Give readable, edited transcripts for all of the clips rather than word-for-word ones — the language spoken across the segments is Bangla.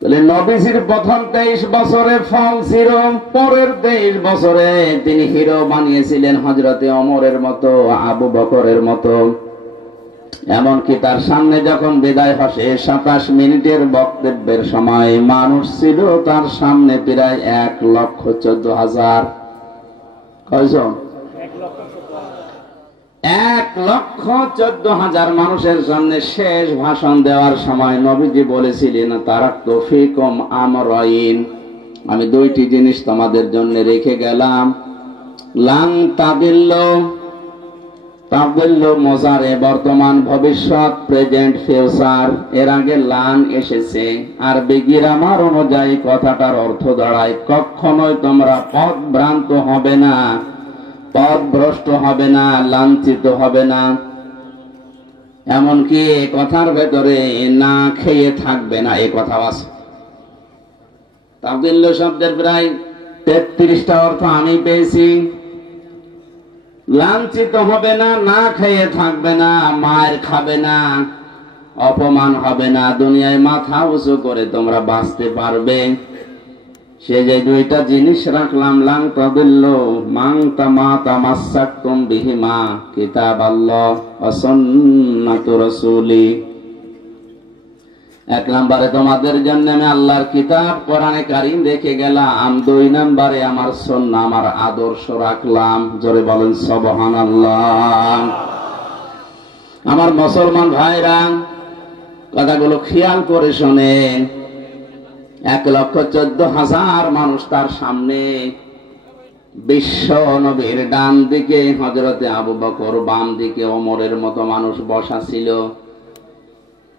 তাহলে নবীজির প্রথম 23 বছরে ফল ছিল, পরের 23 বছরে তিনি হিরো বানিয়েছিলেন হযরতে ওমরের মতো, আবু বকরের মতো। এমনকি তার সামনে যখন বিদায় হসে 27 মিনিটের বক্তব্যের সময় মানুষ ছিল তার সামনে প্রায় 1,14,000। কয়জন? 1,14,000 মানুষের সামনে শেষ ভাষণ দেওয়ার সময় নবীজি বলেছিলেন, তারাক্তু ফীকুম আমরাইন, আমি দুইটি জিনিস তোমাদের জন্য রেখে গেলাম। লান তাদিল্লু মোজারে বর্তমান ভবিষ্যৎ, প্রেজেন্ট ফিউচার। এর আগে লান এসেছে, আরবি গ্রামার অনুযায়ী কথাটার অর্থ দাঁড়ায় কখনোই তোমরা পথভ্রান্ত হবে না, পথভ্রষ্ট হবে না, লাঞ্ছিত হবে না। এমনকি কথার ভেতরে না খেয়ে থাকবে না, এ কথা আছে। তাদিল্লু শব্দের প্রায় 33টা অর্থ আমি পেয়েছি। লাঞ্ছিত হবে না, না খেয়ে থাকবে না, মায়ের খাবে না, অপমান হবে না, দুনিয়ায় মাথা উঁচু করে তোমরা বাঁচতে পারবে। সে যে দুইটা জিনিস রাখলাম, লাং তাদিল্লু মান তামাসাকতুম বিহিমা কিতাবাল্লাহ ওয়া সুন্নাতু রাসূলি। 1 নম্বরে তোমাদের জন্য আমি আল্লাহর কিতাব কোরআনে কারীম রেখে গেলাম, 2 নম্বরে আমার সুন্নাহ, আমার আদর্শ রাখলাম। জোরে বলেন সুবহানাল্লাহ। আমার মুসলমান ভাইরা, কথাগুলো খেয়াল করে শোনেন। 1,14,000 মানুষ তার সামনে, বিশ্ব নবীর ডান দিকে হযরতে আবু বকর, বাম দিকে ওমরের মতো মানুষ বসা ছিল।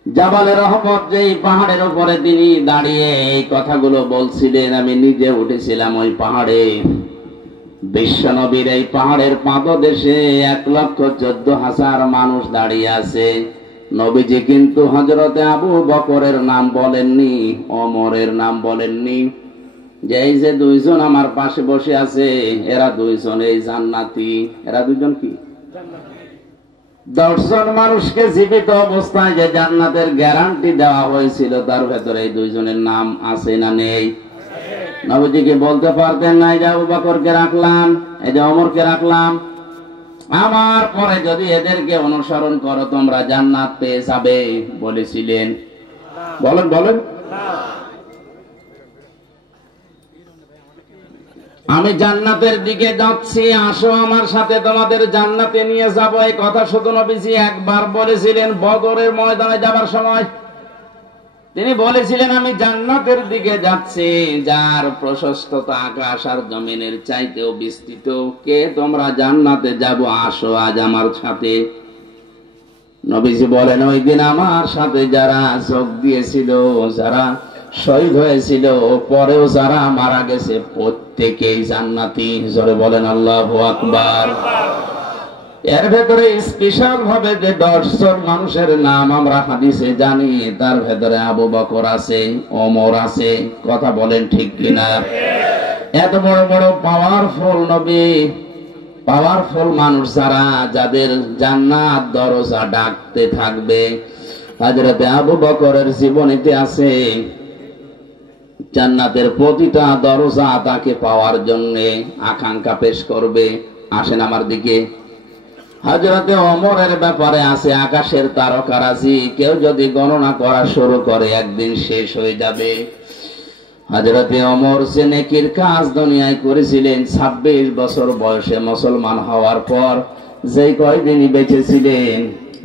জাবালে রহমত, যেই পাহাড়ের উপরে তিনি দাঁড়িয়ে এই কথাগুলো বলছিলেন, আমি নিজে উঠেছিলাম ওই পাহাড়ে। বিশ্ব নবীর এই পাহাড়ের পাদদেশে 1,14,000 মানুষ দাঁড়িয়ে আছে। নবীজি কিন্তু হযরতে আবু বকরের নাম বলেননি, ওমরের নাম বলেননি। যে এই যে দুইজন আমার পাশে বসে আছে, এরা দুইজন এই জান্নাতি। এরা দুইজন কি? 10 জন মানুষকে জীবিত অবস্থায় যে জান্নাতের গ্যারান্টি দেওয়া হয়েছিল, তার ভেতরে এই দুইজনের নাম আছে না নেই? নবীজিকে বলতে পারতেন না, এই যে আবু বকরকে রাখলাম, এই যে ওমরকে রাখলাম, আমার পরে যদি এদেরকে অনুসরণ করো তোমরা জান্নাত পেয়ে যাবে, বলেছিলেন? বলেন বলেন। আমি জান্নাতের দিকে যাচ্ছি, আসো আমার সাথে, তোমাদের জান্নাতে নিয়ে যাব। এই কথা শুধু নবীজি একবার বলেছিলেন বদরের ময়দানে যাবার সময়। তিনি বলেছিলেন, আমি জান্নাতের দিকে যাচ্ছি, যার প্রশস্ততা আকাশ আর জমিনের চাইতেও বিস্তৃত। কে তোমরা জান্নাতে যাব, আসো আজ আমার সাথে। নবীজি বলেন, ওই দিন আমার সাথে যারা যোগ দিয়েছিল, যারা শহীদ হয়েছিল, পরেও যারা মারা গেছে, প্রত্যেকেই জান্নাতি। জোরে বলেন আল্লাহু আকবার। এর ভেতরে স্পেশাল ভাবে যে 10 জন মানুষের নাম আমরা হাদিসে জানি, তার ভেতরে আবু বকর আছে, ওমর আছে। কথা বলেন ঠিক কিনা? এত বড় বড় পাওয়ারফুল নবী, পাওয়ারফুল মানুষ যারা, যাদের জান্নাত দরজা ডাকতে থাকবে, হযরতে আবু বকরের জীবনীতে আছে জান্নাতের প্রতিটা দরজা তাকে পাওয়ার জন্য আকাঙ্ক্ষা পেশ করবে, আসেন আমার দিকে। হযরতে ওমরের ব্যাপারে আছে আকাশের তারকারাজি, কেউ যদি গণনা করা শুরু করে একদিন শেষ হয়ে যাবে। হযরতে ওমর সে নেকির কাজ দুনিয়ায় করেছিলেন 26 বছর বয়সে মুসলমান হওয়ার পর। যেই কয়দিনই বেঁচে ছিলেন,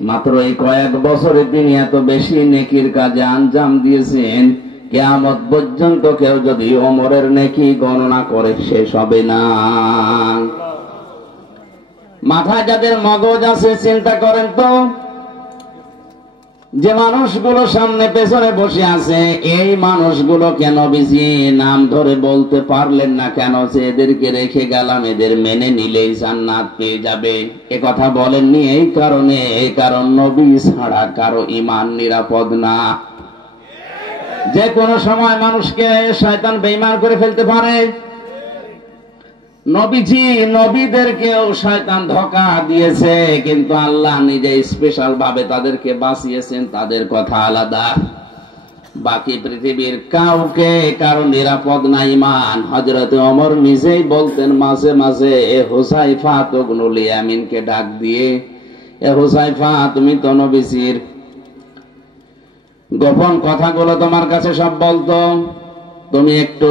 মাত্র এই কয়েক বছরে তিনি এত বেশি নেকির কাজে আঞ্জাম দিয়েছেন, কিয়ামত পর্যন্ত কেউ যদি ওমরের নেকি গণনা করে শেষ হবে না। মাথায় যাদের মগজ আছে চিন্তা করেন তো, যে মানুষগুলো সামনে পেছনে বসে আছে, এই মানুষগুলো কেন বেশি নাম ধরে বলতে পারলেন না কেন যে এদেরকে রেখে গেলাম, এদের মেনে নিলেই জান্নাত পেয়ে যাবে? এ কথা বলেননি এই কারণে, এই কারণ নবী ছাড়া কারো ঈমান নিরাপদ না। যে কোনো সময় মানুষকে শয়তান বেঈমান করে ফেলতে পারে। নবীজি নবীদেরকেও শয়তান ধোঁকা দিয়েছে, কিন্তু আল্লাহ নিজে স্পেশাল ভাবে তাদেরকে বাঁচিয়েছেন, তাদের কথা আলাদা। বাকি পৃথিবীর কাউকে কারো নিরাপদ না ঈমান। হযরত ওমর নিজেই বলতেন মাঝে মাঝে, এ হুযায়ফা ইবনুল ইয়ামিনকে ডাক দিয়ে, এ হুযায়ফা তুমি তো নবীজির গোপন কথাগুলো তোমার কাছে সব বলতো, তুমি একটু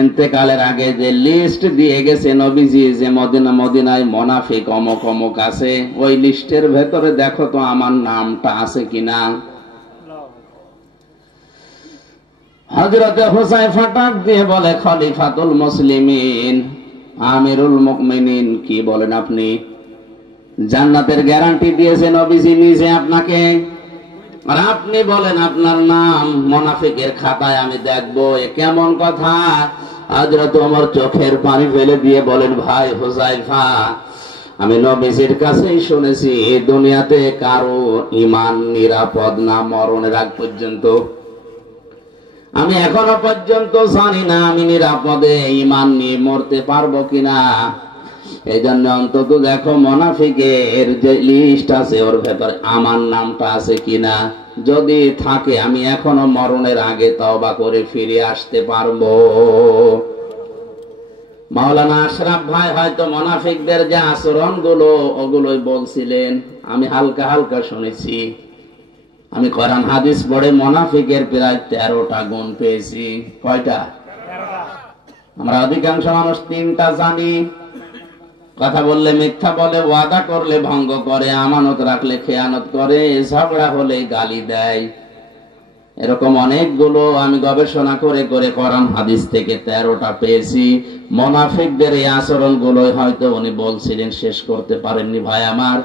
ইন্তেকালের আগে যে লিস্ট দিয়ে গেছে নবীজি যে মদিনায় মুনাফিক অমুক অমুক আছে, ওই লিস্টের ভেতরে দেখো তো আমার নামটা আছে কিনা। হযরতে হুযায়ফা ডাক দিয়ে বলে, খলিফাতুল মুসলিমিন, আমিরুল মুমিনিন, কি বলেন আপনি? জান্নাতের গ্যারান্টি দিয়েছে নবীজি নিজে আপনাকে, আর আপনি বলেন আপনার নাম মুনাফিকের খাতায় আমি দেখবো, এ কেমন কথা? হযরত ওমর চোখের পানি ফেলে দিয়ে বলেন, ভাই হুযায়ফা, আমি নবীজির কাছেই শুনেছি এই দুনিয়াতে কারো ঈমান নিরাপদ না মরণের আগ পর্যন্ত। আমি এখনো পর্যন্ত জানি না আমি নিরাপদে ঈমান নিয়ে মরতে পারবো কিনা। এই জন্য অন্তত দেখো মুনাফিকের যে লিস্ট আছে ওর ভেতরে আমার নামটা আছে কিনা। যদি থাকে আমি এখনো মরণের আগে তওবা করে ফিরে আসতে পারবো। মাওলানা আশরাফ ভাই হয়তো মুনাফিকদের যে আচরণ গুলো ওগুলোই বলছিলেন, আমি হালকা হালকা শুনেছি। আমি কোরআন হাদিস পড়ে মুনাফিকের প্রায় 13টা গুণ পেয়েছি। কয়টা? আমরা অধিকাংশ মানুষ 3টা জানি। কথা বললে মিথ্যা বলে, ওয়াদা করলে ভঙ্গ করে, আমানত রাখলে খেয়ানত করে, ঝগড়া হলে গালি দেয়। এরকম অনেকগুলো আমি গবেষণা করে করে কোরআন হাদিস থেকে 13টা পেয়েছি। মুনাফিকদের এই আচরণ গুলো হয়তো উনি বলছিলেন, শেষ করতে পারেননি ভাই আমার।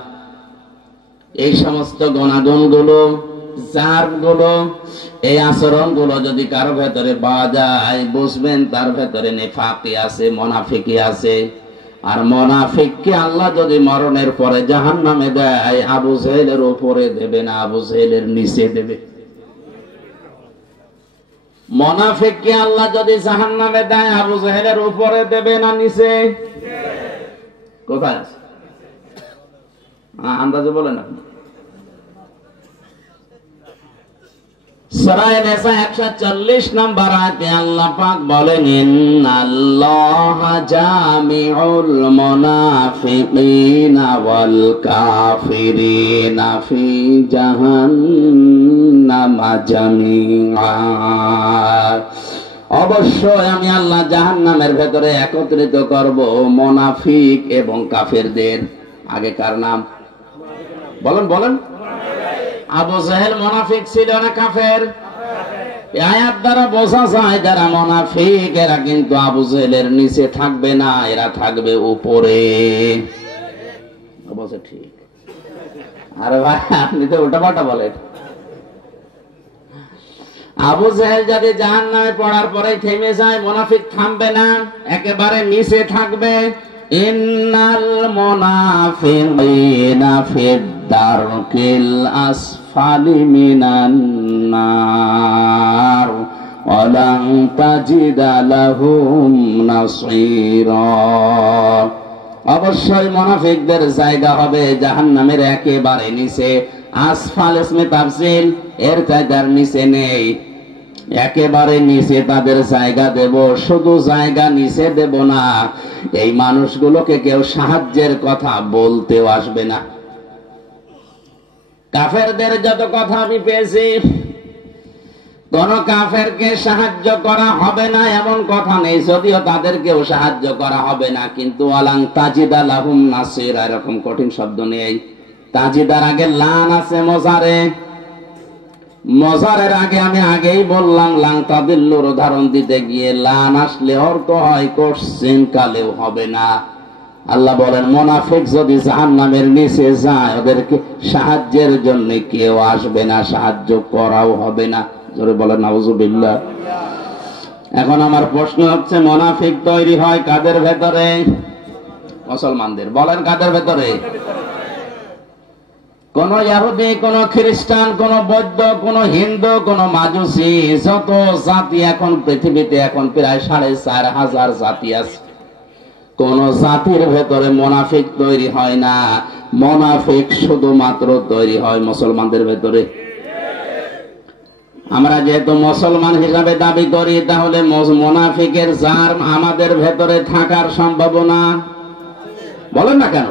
এই সমস্ত গুণাগুণ গুলো, জার গুলো, এই আচরণ গুলো যদি কারো ভেতরে পাওয়া যায়, বুঝবেন তার ভেতরে নিফাকি আছে, মুনাফিকি আছে। আর মুনাফিককে আল্লাহ যদি মরণের পরে জাহান্নামে দেয়, আবু জেহেলের উপরে দেবে না, আবু জেহেলের নিচে দেবে। মুনাফিককে আল্লাহ যদি জাহান্নামে দেয়, আবু জেহেলের উপরে দেবে না নিচে? কোথায় আছে আন্দাজে বলেন আপনি। সূরা নিসা 140 নম্বর আয়াতে আল্লাহ পাক বলেন, ইন্নাল্লাহা জামিউল মুনাফিকিনা ওয়াল কাফিরিনা ফি জাহান্নামা জামিআ। অবশ্যই আমি আল্লাহ জাহান্নামের ভেতরে একত্রিত করব মুনাফিক এবং কাফেরদের। আগে কার নাম বলেন বলেন? আবু জেহেল মুনাফিক ছিল না কাফের? আয়াত দ্বারা বোঝা যায় যারা মুনাফিক এরা কিন্তু আবু জেহেলের নিচে থাকবে না, এরা থাকবে উপরে। বলছে ঠিক। আরে ভাই আপনি তো উল্টাপাল্টা বলেন। আবু জেহেল যদি জাহান্নামে পড়ার পরে থেমে যায়, মুনাফিক থামবে না, একেবারে নিচে থাকবে। ইন্নাল মুনাফিকিনা ফিদ দারকিল আসফালি মিনান নার ওয়া লান তাজিদা লাহুম নাসীরা। অবশ্যই মুনাফিকদের জায়গা হবে জাহান্নামের একেবারে নিচে। আসফাল ইসমে তাফসিল, এর জায়গার নিচে নেই, একেবারে নিচে তাদের জায়গা দেব। শুধু জায়গা নিচে দেব না, এই মানুষগুলোকে কেউ সাহায্যের কথা বলতেও আসবে না। কাফেরদের যত কথা আমি পেয়েছি, কোন কাফেরকে সাহায্য করা হবে না এমন কথা নেই, যদিও তাদেরকেও সাহায্য করা হবে না, কিন্তু ওয়ালাং তাজিদা লাহুম নাসীরা এরকম কঠিন শব্দ নেই। তাজিদার আগে লান আছে মজারে, মজারের আগে আমি আগেই বললাম লাং তাদিল্লুর উদাহরণ দিতে গিয়ে লান আসলে অর্থ হয় কোশ্চিন কালেও হবে না। আল্লাহ বলেন মুনাফিক যদি জাহান্নামের নিচে যায়, ওদেরকে সাহায্যের জন্য কেউ আসবে না, সাহায্য করাও হবে না। জোরে বলেন নাউযুবিল্লাহ। এখন আমার প্রশ্ন হচ্ছে, মুনাফিক তৈরি হয় কাদের ভেতরে? মুসলমানদের। বলেন কাদের ভেতরে? কোন ইহুদি, কোন খ্রিস্টান, কোন বৌদ্ধ, কোন হিন্দু, কোন মাজুসি, যত জাতি এখন পৃথিবীতে এখন প্রায় 4500 জাতি আছে, কোন জাতির ভেতরে মুনাফিক তৈরি হয় না। মুনাফিক শুধুমাত্র তৈরি হয় মুসলমানদের ভেতরে। আমরা যেহেতু মুসলমান হিসাবে দাবি করি, তাহলে মুনাফিকের জার্ম আমাদের ভেতরে থাকার সম্ভাবনা বলেন না কেন?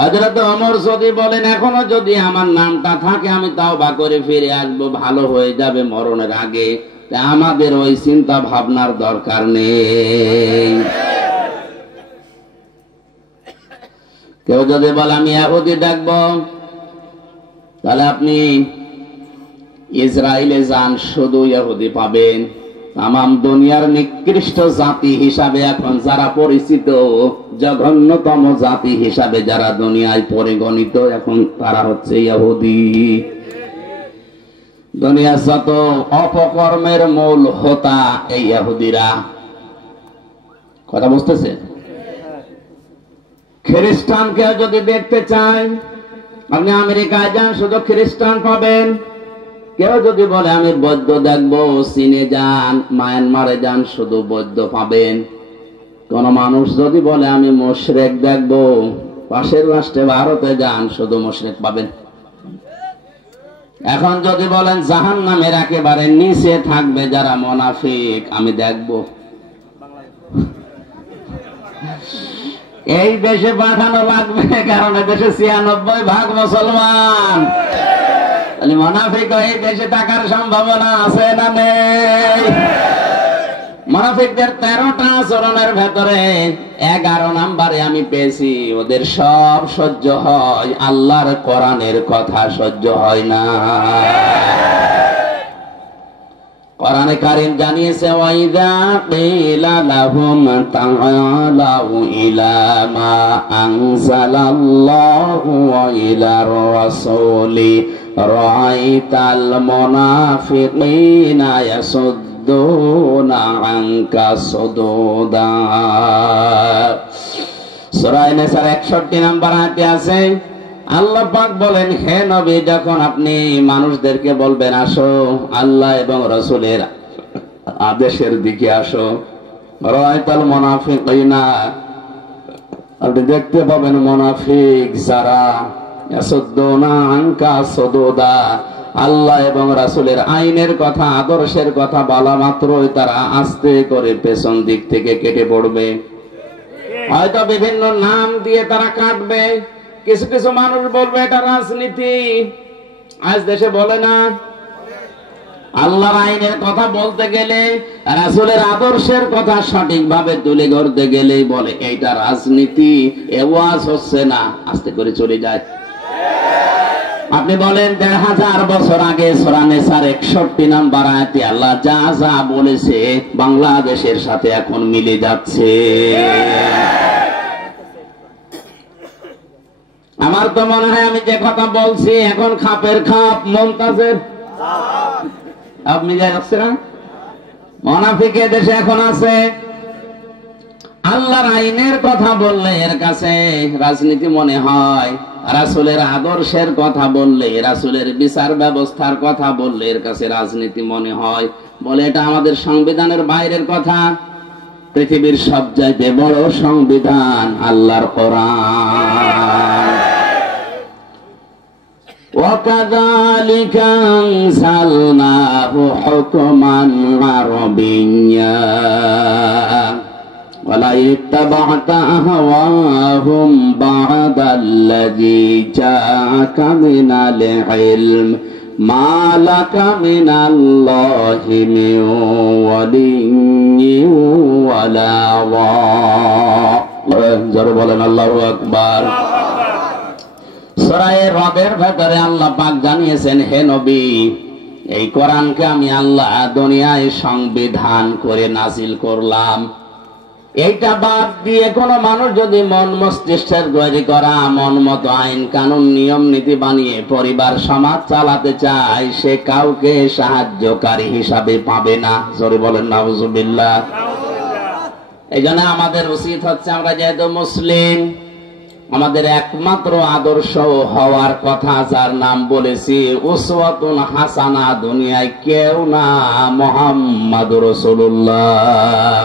হযরত ওমর যদি বলেন, এখনো যদি আমার নামটা থাকে আমি তাওবা করে ফিরে আসবো, ভালো হয়ে যাবে মরণের আগে, আমাদের ওই চিন্তা ভাবনার দরকার নেই। কেউ যদি বলে আমি ইহুদি দেখবো, তাহলে আপনি ইসরায়েলে যান, শুধু ইহুদি পাবেন। তামাম দুনিয়ার নিকৃষ্ট জাতি হিসাবে এখন যারা পরিচিত, জঘন্যতম জাতি হিসাবে যারা দুনিয়ায় পরিগণিত, এখন তারা হচ্ছে ইহুদি। দুনিয়ার যত অপকর্মের মূল হোতা এই ইহুদিরা। কথা বুঝতেছে? খ্রিস্টানকে যদি দেখতে চাই, আপনি আমেরিকায় যান, শুধু খ্রিস্টান পাবেন। কেউ যদি বলে আমি বৌদ্ধ দেখবো, চীনে যান, মায়ানমারে যান, শুধু বৌদ্ধ পাবেন। কোন মানুষ যদি বলে আমি মুশরিক দেখবো, পাশের রাষ্ট্রে ভারতে যান, শুধু মুশরিক পাবেন। এখন যদি বলেন জাহান্নামের একেবারে নিচে থাকবে যারা মুনাফিক, আমি দেখবো, এই দেশে পাঠানো লাগবে, কারণ দেশে ৯৬% মুসলমান। মুনাফিক এই দেশে থাকার সম্ভাবনা আছে না নেই? মুনাফিকদের 13টা আচরণের ভেতরে 11 নম্বরে আমি পেয়েছি, ওদের সব সহ্য হয়, আল্লাহর কোরআনের কথা সহ্য হয় না। কোরআনে কারীম জানিয়েছে, ওয়াইদা কিলা লাহুম তাআলাউ ইলা মা আনজালাল্লাহু ওয়া ইলার রাসূলি রাআইতাল মুনাফিকিনা ইয়াসুদ্দুনা আনকা সুদুদা। সূরা নিসার 61 নম্বর আয়াতে আছে, আল্লাহ পাক বলেন, হে নবী, যখন আপনি মানুষদেরকে বলবেন আসো আল্লাহ এবং রাসূলের আদেশের দিকে আসো, রাআইতাল মুনাফিকিনা, আপনি দেখতে পাবেন মুনাফিক যারা ইয়াসুদ্দুনা আনকা সুদুদা, আল্লাহ এবং রাসূলের আইনের কথা, আদর্শের কথা বলা মাত্রই তারা আস্তে করে পেছন দিক থেকে কেটে পড়বে। হয়তো বিভিন্ন নাম দিয়ে তারা কাটবে। কিছু কিছু মানুষ বলবে এটা রাজনীতি। আজ দেশে বলে না, আল্লাহর আইনের কথা বলতে গেলে, রাসূলের আদর্শের কথা সঠিকভাবে তুলে ধরতে গেলেই বলে এইটা রাজনীতি, এ ওয়াজ হচ্ছে না, আস্তে করে চলে যায়। আপনি বলেন ১৫০০ বছর আগে সূরা নিসার ৬১ নম্বর আয়াতে আল্লাহ যা যা বলেছে বাংলাদেশের সাথে এখন মিলে যাচ্ছে। আমার তো মনে হয় আমি যে কথা বলছি এখন খাপের খাপ মুনতাজের আপনি যাই যাচ্ছে না, মুনাফিকে দেশে এখন আছে। আল্লাহর আইনের কথা বললে এর কাছে রাজনীতি মনে হয়, রাসূলের আদর্শের কথা বললে, রাসূলের বিচার ব্যবস্থার কথা বললে এর কাছে রাজনীতি মনে হয়। বলে এটা আমাদের সংবিধানের বাইরের কথা। পৃথিবীর সবচাইতে বড় সংবিধান আল্লাহর কোরআন। وَكَذَلِكَ أَنزَلْنَاهُ حُكْمًا عَرَبِيًّا وَلَئِنِ اتَّبَعْتَ أَهْوَاءَهُمْ بَعْدَ الَّذِي جَاءَكَ مِنَ الْعِلْمِ مَا لَكَ مِنَ اللَّهِ مِنْ وَلِيٍّ وَلَا وَاقٍ। যারা বলেন আল্লাহু আকবার। সূরা রদের ভেতরে আল্লাহ পাক জানিয়েছেন, হে নবী, এই কোরআনকে আমি আল্লাহ দুনিয়ায় সংবিধান করে নাজিল করলাম। এইটা বাদ দিয়ে কোন মানুষ যদি মন মস্তিষ্কের তৈরি করা মন মতো আইন কানুন নিয়ম নীতি বানিয়ে পরিবার সমাজ চালাতে চায়, সে কাউকে সাহায্যকারী হিসাবে পাবে না। জোরে বলেন নাউজুবিল্লাহ। এই জন্য আমাদের উচিত হচ্ছে, আমরা যেহেতু মুসলিম, আমাদের একমাত্র আদর্শ হওয়ার কথা যার নাম বলেছি উসওয়াতুন হাসানা, দুনিয়ায় কেউ না, মুহাম্মাদুর রাসূলুল্লাহ।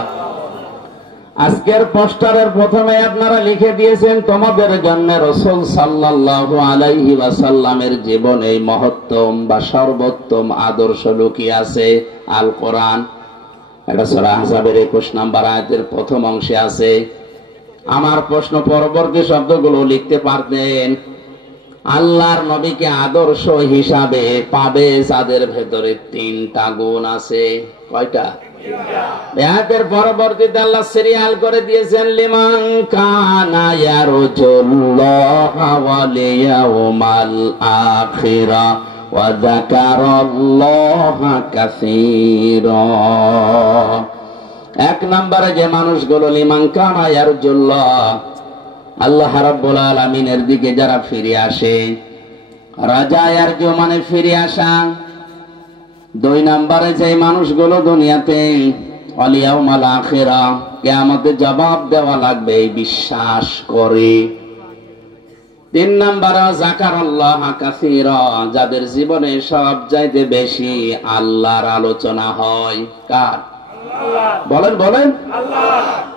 আজকের পোস্টারের প্রথমে আপনারা লিখে দিয়েছেন তোমাদের জন্য রাসূল সাল্লাল্লাহু আলাইহি ওয়াসাল্লামের জীবনে মহত্তম বা সর্বোত্তম আদর্শ লুকিয়ে আছে আল কোরআন। এটা সূরা আহজাবের 21 নম্বর আয়াতের প্রথম অংশে আছে। আমার প্রশ্ন, পরবর্তী শব্দগুলো লিখতে পারতেন। আল্লাহর নবীকে আদর্শ হিসাবে পাবে যাদের ভেতরে 3টা গুণ আছে। কয়টা? আয়াতের পরবর্তীতে আল্লাহ সিরিয়াল করে দিয়েছেন, লিমান কানা ইয়ারজুল্লাহা ওয়াল ইয়াউমাল আখিরা ওয়া যাকারাল্লাহা কাসীরা। এক নম্বরে যে মানুষগুলো লিমান কানা ইয়ারজুল্লাহ, আল্লাহ রাব্বুল আলামিনের দিকে যারা ফিরে আসে, রাজা ইয়ারজু মানে ফিরে আসা। 2 নম্বরে যে মানুষগুলো দুনিয়াতে ওয়াল ইয়াউমাল আখিরা, কিয়ামতে জবাব দেওয়া লাগবে এই বিশ্বাস করে। 3 নম্বরে যাকারাল্লাহা কাসীরা, যাদের জীবনে সবচাইতে বেশি আল্লাহর আলোচনা হয়। কার? বলেন বলেন।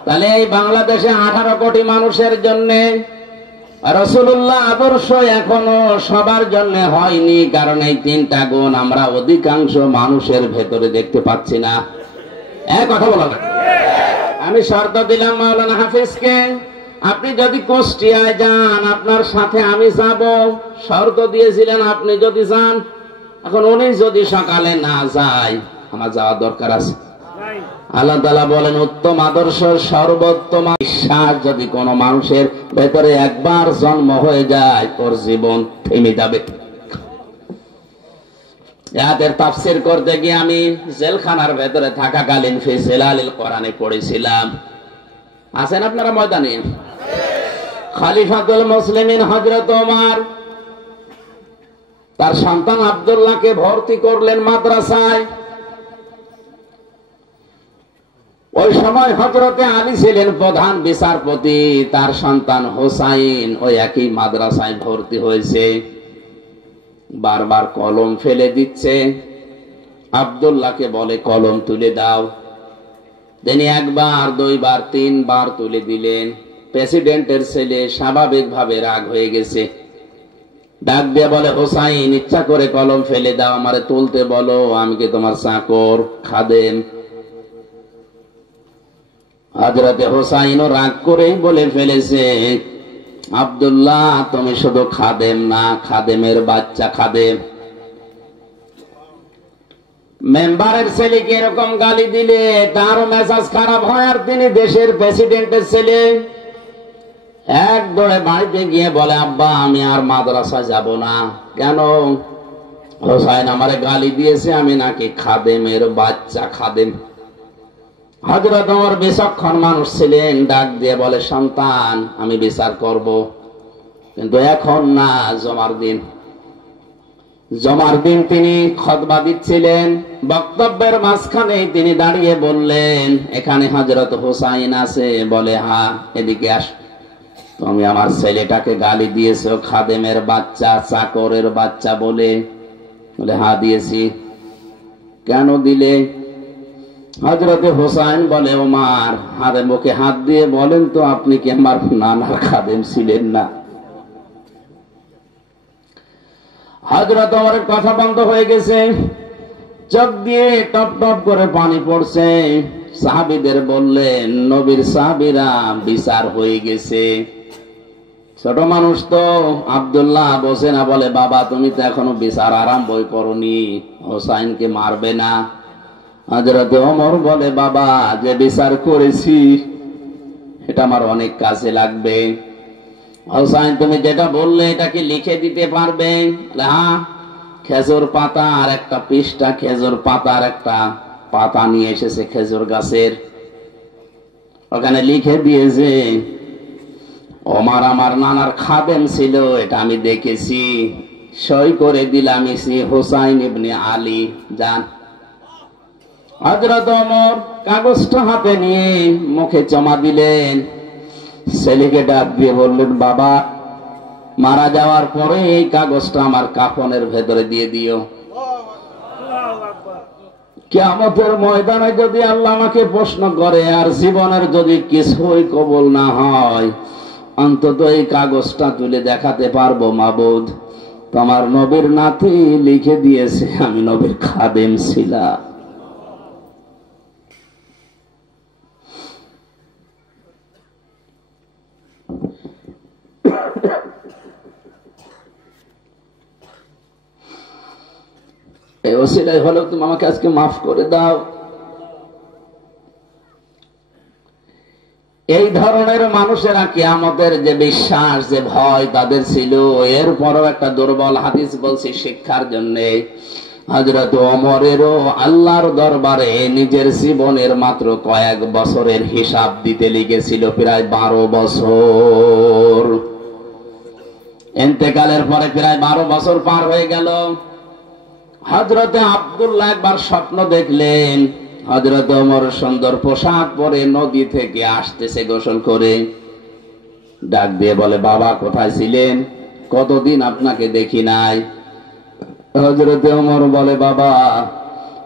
তাহলে এই বাংলাদেশে 18 কোটি মানুষের জন্য রাসূলুল্লাহ আদর্শ এখনো সবার জন্য হয়নি, কারণ এই 3টা গুণ আমরা অধিকাংশ মানুষের ভেতরে দেখতে পাচ্ছি না। কথা বলা না। আমি শর্ত দিলাম মাওলানা হাফিজকে, আপনি যদি কুষ্টিয়ায় যান আপনার সাথে আমি যাব। শর্ত দিয়েছিলেন আপনি যদি যান। এখন উনি যদি সকালে না যায়, আমার যাওয়া দরকার আছে। আল্লাহ তাআলা বলেন, উত্তম আদর্শ সর্বোত্তম বিশ্বাস যদি কোন মানুষের ভেতরে একবার জন্ম হয়ে যায়, ওর জীবন থেমে যাবে। এর তাফসীর করতে গিয়ে আমি জেলখানার ভেতরে থাকাকালীন ফি জিলালিল কোরআনে পড়েছিলাম। আছেন আপনারা ময়দানে? খলিফাতুল মুসলিমিন হযরত ওমর তার সন্তান আব্দুল্লাহকে ভর্তি করলেন মাদ্রাসায়। ওই সময় হযরতে আলী ছিলেন প্রধান বিচারপতি, তার সন্তান হোসাইন ওই একই মাদ্রাসায় ভর্তি হয়েছে। বারবার কলম ফেলে দিচ্ছে। আব্দুল্লাহকে বলে কলম তুলে দাও। তিনি 1 বার 2 বার 3 বার তুলে দিলেন। প্রেসিডেন্টের ছেলে স্বাভাবিকভাবে রাগ হয়ে গেছে। ডাক দিয়ে বলে, হোসাইন, ইচ্ছা করে কলম ফেলে দাও, আমারে তুলতে বলো, আমি কি তোমার চাকর খাদেম? হযরতে হোসাইনও রাগ করে বলে ফেলেছে, আব্দুল্লাহ তুমি শুধু খাদেম না, খাদেমের বাচ্চা খাদেম। মেম্বারের ছেলেকে এরকম গালি দিলে তারও মেজাজ খারাপ হয়, আর তিনি দেশের প্রেসিডেন্টের ছেলে। এক দৌড়ে বাড়িতে গিয়ে বলে, আব্বা আমি আর মাদ্রাসা যাব না। কেন? হোসাইন আমারে গালি দিয়েছে, আমি নাকি খাদেমের বাচ্চা খাদেম। হযরত ওমর বিচক্ষণ মানুষ ছিলেন, ডাক দিয়ে বলে, সন্তান আমি বিচার করব, কিন্তু এখন না, জমার দিন। জমার দিন তিনি খুতবা দিচ্ছিলেন। বক্তব্যের মাঝখানে তিনি দাঁড়িয়ে বললেন, এখানে হযরত হোসাইন আছে? বলে, হ্যাঁ। এদিকে আস। তুমি আমার ছেলেটাকে গালি দিয়েছো খাদেমের বাচ্চা, চাকরের বাচ্চা বলে? বলে, হ্যাঁ দিয়েছি। কেন দিলে? হযরতে হোসাইন বলে, ওমর হাতে মুখে হাত দিয়ে বলেন তো, আপনি কি আমার নানার খাদেম ছিলেন না? হযরত ওমরের কথা বন্ধ হয়ে গেছে, চোখ দিয়ে টপ টপ করে পানি পড়ছে। সাহাবীদের বললেন, নবীর সাহাবীরা বিচার হয়ে গেছে। ছোট মানুষ তো। আব্দুল্লাহ বসে না, বলে, বাবা তুমি তো এখনো বিচার আরম্ভই করনি, হোসাইনকে মারবে না? হযরত ওমর বলে, বাবা যে বিচার করেছি এটা আমার অনেক কাজে লাগবে। হোসাইন তুমি যেটা বললে এটা কি লিখে দিতে পারবে? হ্যাঁ। খেজুর পাতা আর একটা পৃষ্ঠা, খেজুর পাতার একটা পাতা নিয়ে এসেছে খেজুর গাছের, ওখানে লিখে দিয়েছে, ওমর আমার নানার খাদেম ছিল, এটা আমি দেখেছি, সই করে দিলাম, হোসাইন ইবনে আলী। যান। হযরত ওমর কাগজটা হাতে নিয়ে মুখে জমা দিলেন। ছেলেকে ডাক দিয়ে বললেন, বাবা মারা যাওয়ার পরে এই কাগজটা আমার কাফনের ভেতরে দিয়ে দিও। কিয়ামতের ময়দানে যদি আল্লাহ আমাকে প্রশ্ন করে আর জীবনের যদি কিছুই কবুল না হয়, অন্তত এই কাগজটা তুলে দেখাতে পারবো, মাবুদ তোমার নবীর নাতি লিখে দিয়েছে আমি নবীর খাদেম ছিলাম। এই ওসিলাই হলো তুমি আমাকে আজকে মাফ করে দাও। এই ধরনের মানুষেরা কিয়ামতের যে বিশ্বাস, যে ভয় তাদের ছিল, এরপরও একটা দুর্বল হাদিস বলছি শিক্ষার জন্য। হযরত ওমরেরও আল্লাহর দরবারে নিজের জীবনের মাত্র কয়েক বছরের হিসাব দিতে লিখেছিল, প্রায় 12 বছর। ইন্তেকালের পরে প্রায় 12 বছর পার হয়ে গেল। হযরতে আব্দুল্লাহ একবার স্বপ্ন দেখলেন, হযরত ওমর সুন্দর পোশাক পরে নদী থেকে আসতেছে গোসল করে। ডাক দিয়ে বলে, বাবা কোথায় ছিলেন, কতদিন আপনাকে দেখি নাই। হযরতে ওমর বলে, বাবা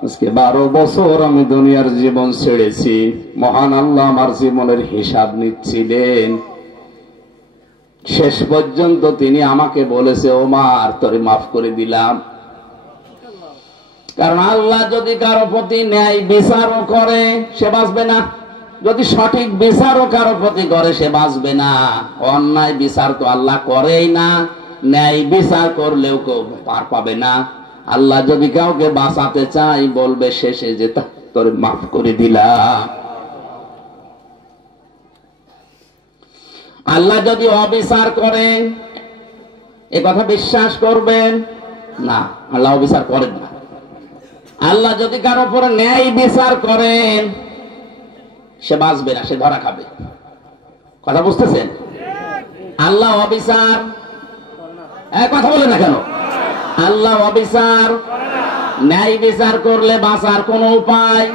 আজকে 12 বছর আমি দুনিয়ার জীবন ছেড়েছি, মহান আল্লাহ আমার জীবনের হিসাব নিচ্ছিলেন। শেষ পর্যন্ত তিনি আমাকে বলেছে, ওমর তোরে মাফ করে দিলাম। কারণ আল্লাহ যদি কারো প্রতি ন্যায় বিচারও করে সে বাঁচবে না, যদি সঠিক বিচারও কারো প্রতি করে সে বাঁচবে না। অন্যায় বিচার তো আল্লাহ করেই না, ন্যায় বিচার করলেও কেউ পার পাবে না। আল্লাহ যদি কাউকে বাঁচাতে চাই বলবে শেষে যে তোরে মাফ করে দিলাম। আল্লাহ যদি অবিচার করে এ কথা বিশ্বাস করবেন না, আল্লাহ অবিচার করেন না। আল্লাহ যদি কারো উপর ন্যায় বিচার করেন সে বাঁচবে না, সে ধরা খাবে। কথা বুঝতেছেন? আল্লাহ অবিচার, কথা বলে না কেন? আল্লাহ অবিচার, ন্যায় বিচার করলে বাঁচার কোন উপায়?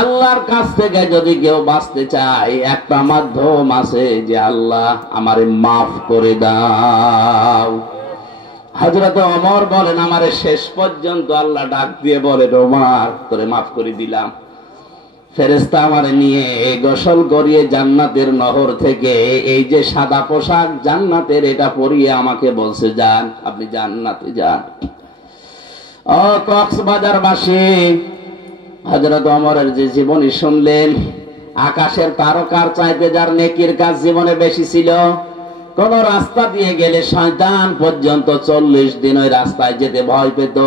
আল্লাহর কাছ থেকে যদি কেউ বাঁচতে চায় একটা মাধ্যম আছে, যে আল্লাহ আমারে মাফ করে দাও। হযরত ওমর বলেন, আমারে শেষ পর্যন্ত আল্লাহ ডাক দিয়ে বলেন, ওমর তোরে মাফ করে দিলাম। ফেরেশতা আমারে নিয়ে গোসল করিয়ে জান্নাতের নহর থেকে এই যে সাদা পোশাক জান্নাতের, এটা পরিয়ে আমাকে বলছে, যান আপনি জান্নাতে যান। ও কক্সবাজারবাসী, হযরত ওমরের যে জীবনী শুনলেন, আকাশের তারকার চাইতে যার নেকির কাজ জীবনে বেশি ছিল। কোন রাস্তা দিয়ে গেলে শয়তান পর্যন্ত 40 দিন ওই রাস্তায় যেতে ভয় পেত।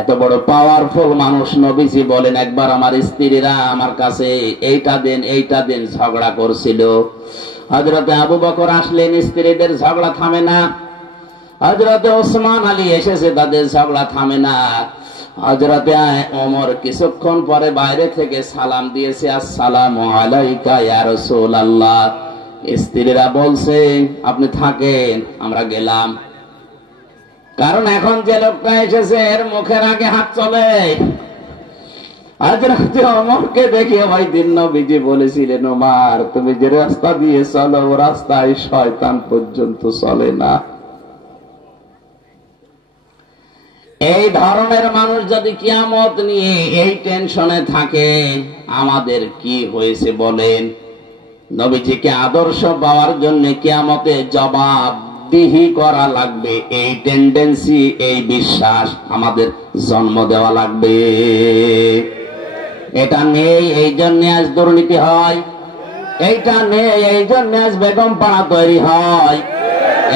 এত বড় পাওয়ারফুল মানুষ নবীজি বলেন, একবার আমার স্ত্রীরা আমার কাছে এইটা দেন ঝগড়া করছিল। হযরতে আবু বকর আসলেন, স্ত্রীদের ঝগড়া থামে না। হযরতে ওসমান আলী এসেছে, তাদের ঝগড়া থামে না। হযরতে ওমর কিছুক্ষণ পরে বাইরে থেকে সালাম দিয়েছে, আসসালামু আলাইকা ইয়া রাসূলুল্লাহ। স্ত্রীরা বলছে, আপনি থাকেন, আমরা গেলাম। কারণ এখন যে লোকটা এসেছে এর মুখের আগে হাত চলে। হযরতে ওমরকে দেখে ওই দিন নবীজি বলেছিলেন, ওমর তুমি যে রাস্তা দিয়ে চলো ও রাস্তায় শয়তান পর্যন্ত চলে না। এই ধরনের মানুষ যদি কিয়ামত নিয়ে এই টেনশনে থাকে, আমাদের কি হয়েছে বলেন? নবীজিকে আদর্শ পাওয়ার জন্য কিয়ামতে জবাবদিহি করা লাগবে, এই টেন্ডেন্সি, এই বিশ্বাস আমাদের জন্ম দেওয়া লাগবে। এটা নেই এই জন্য আজ দুর্নীতি হয়, এইটা নেই এই জন্য আজ বেগম পাড়া তৈরি হয়,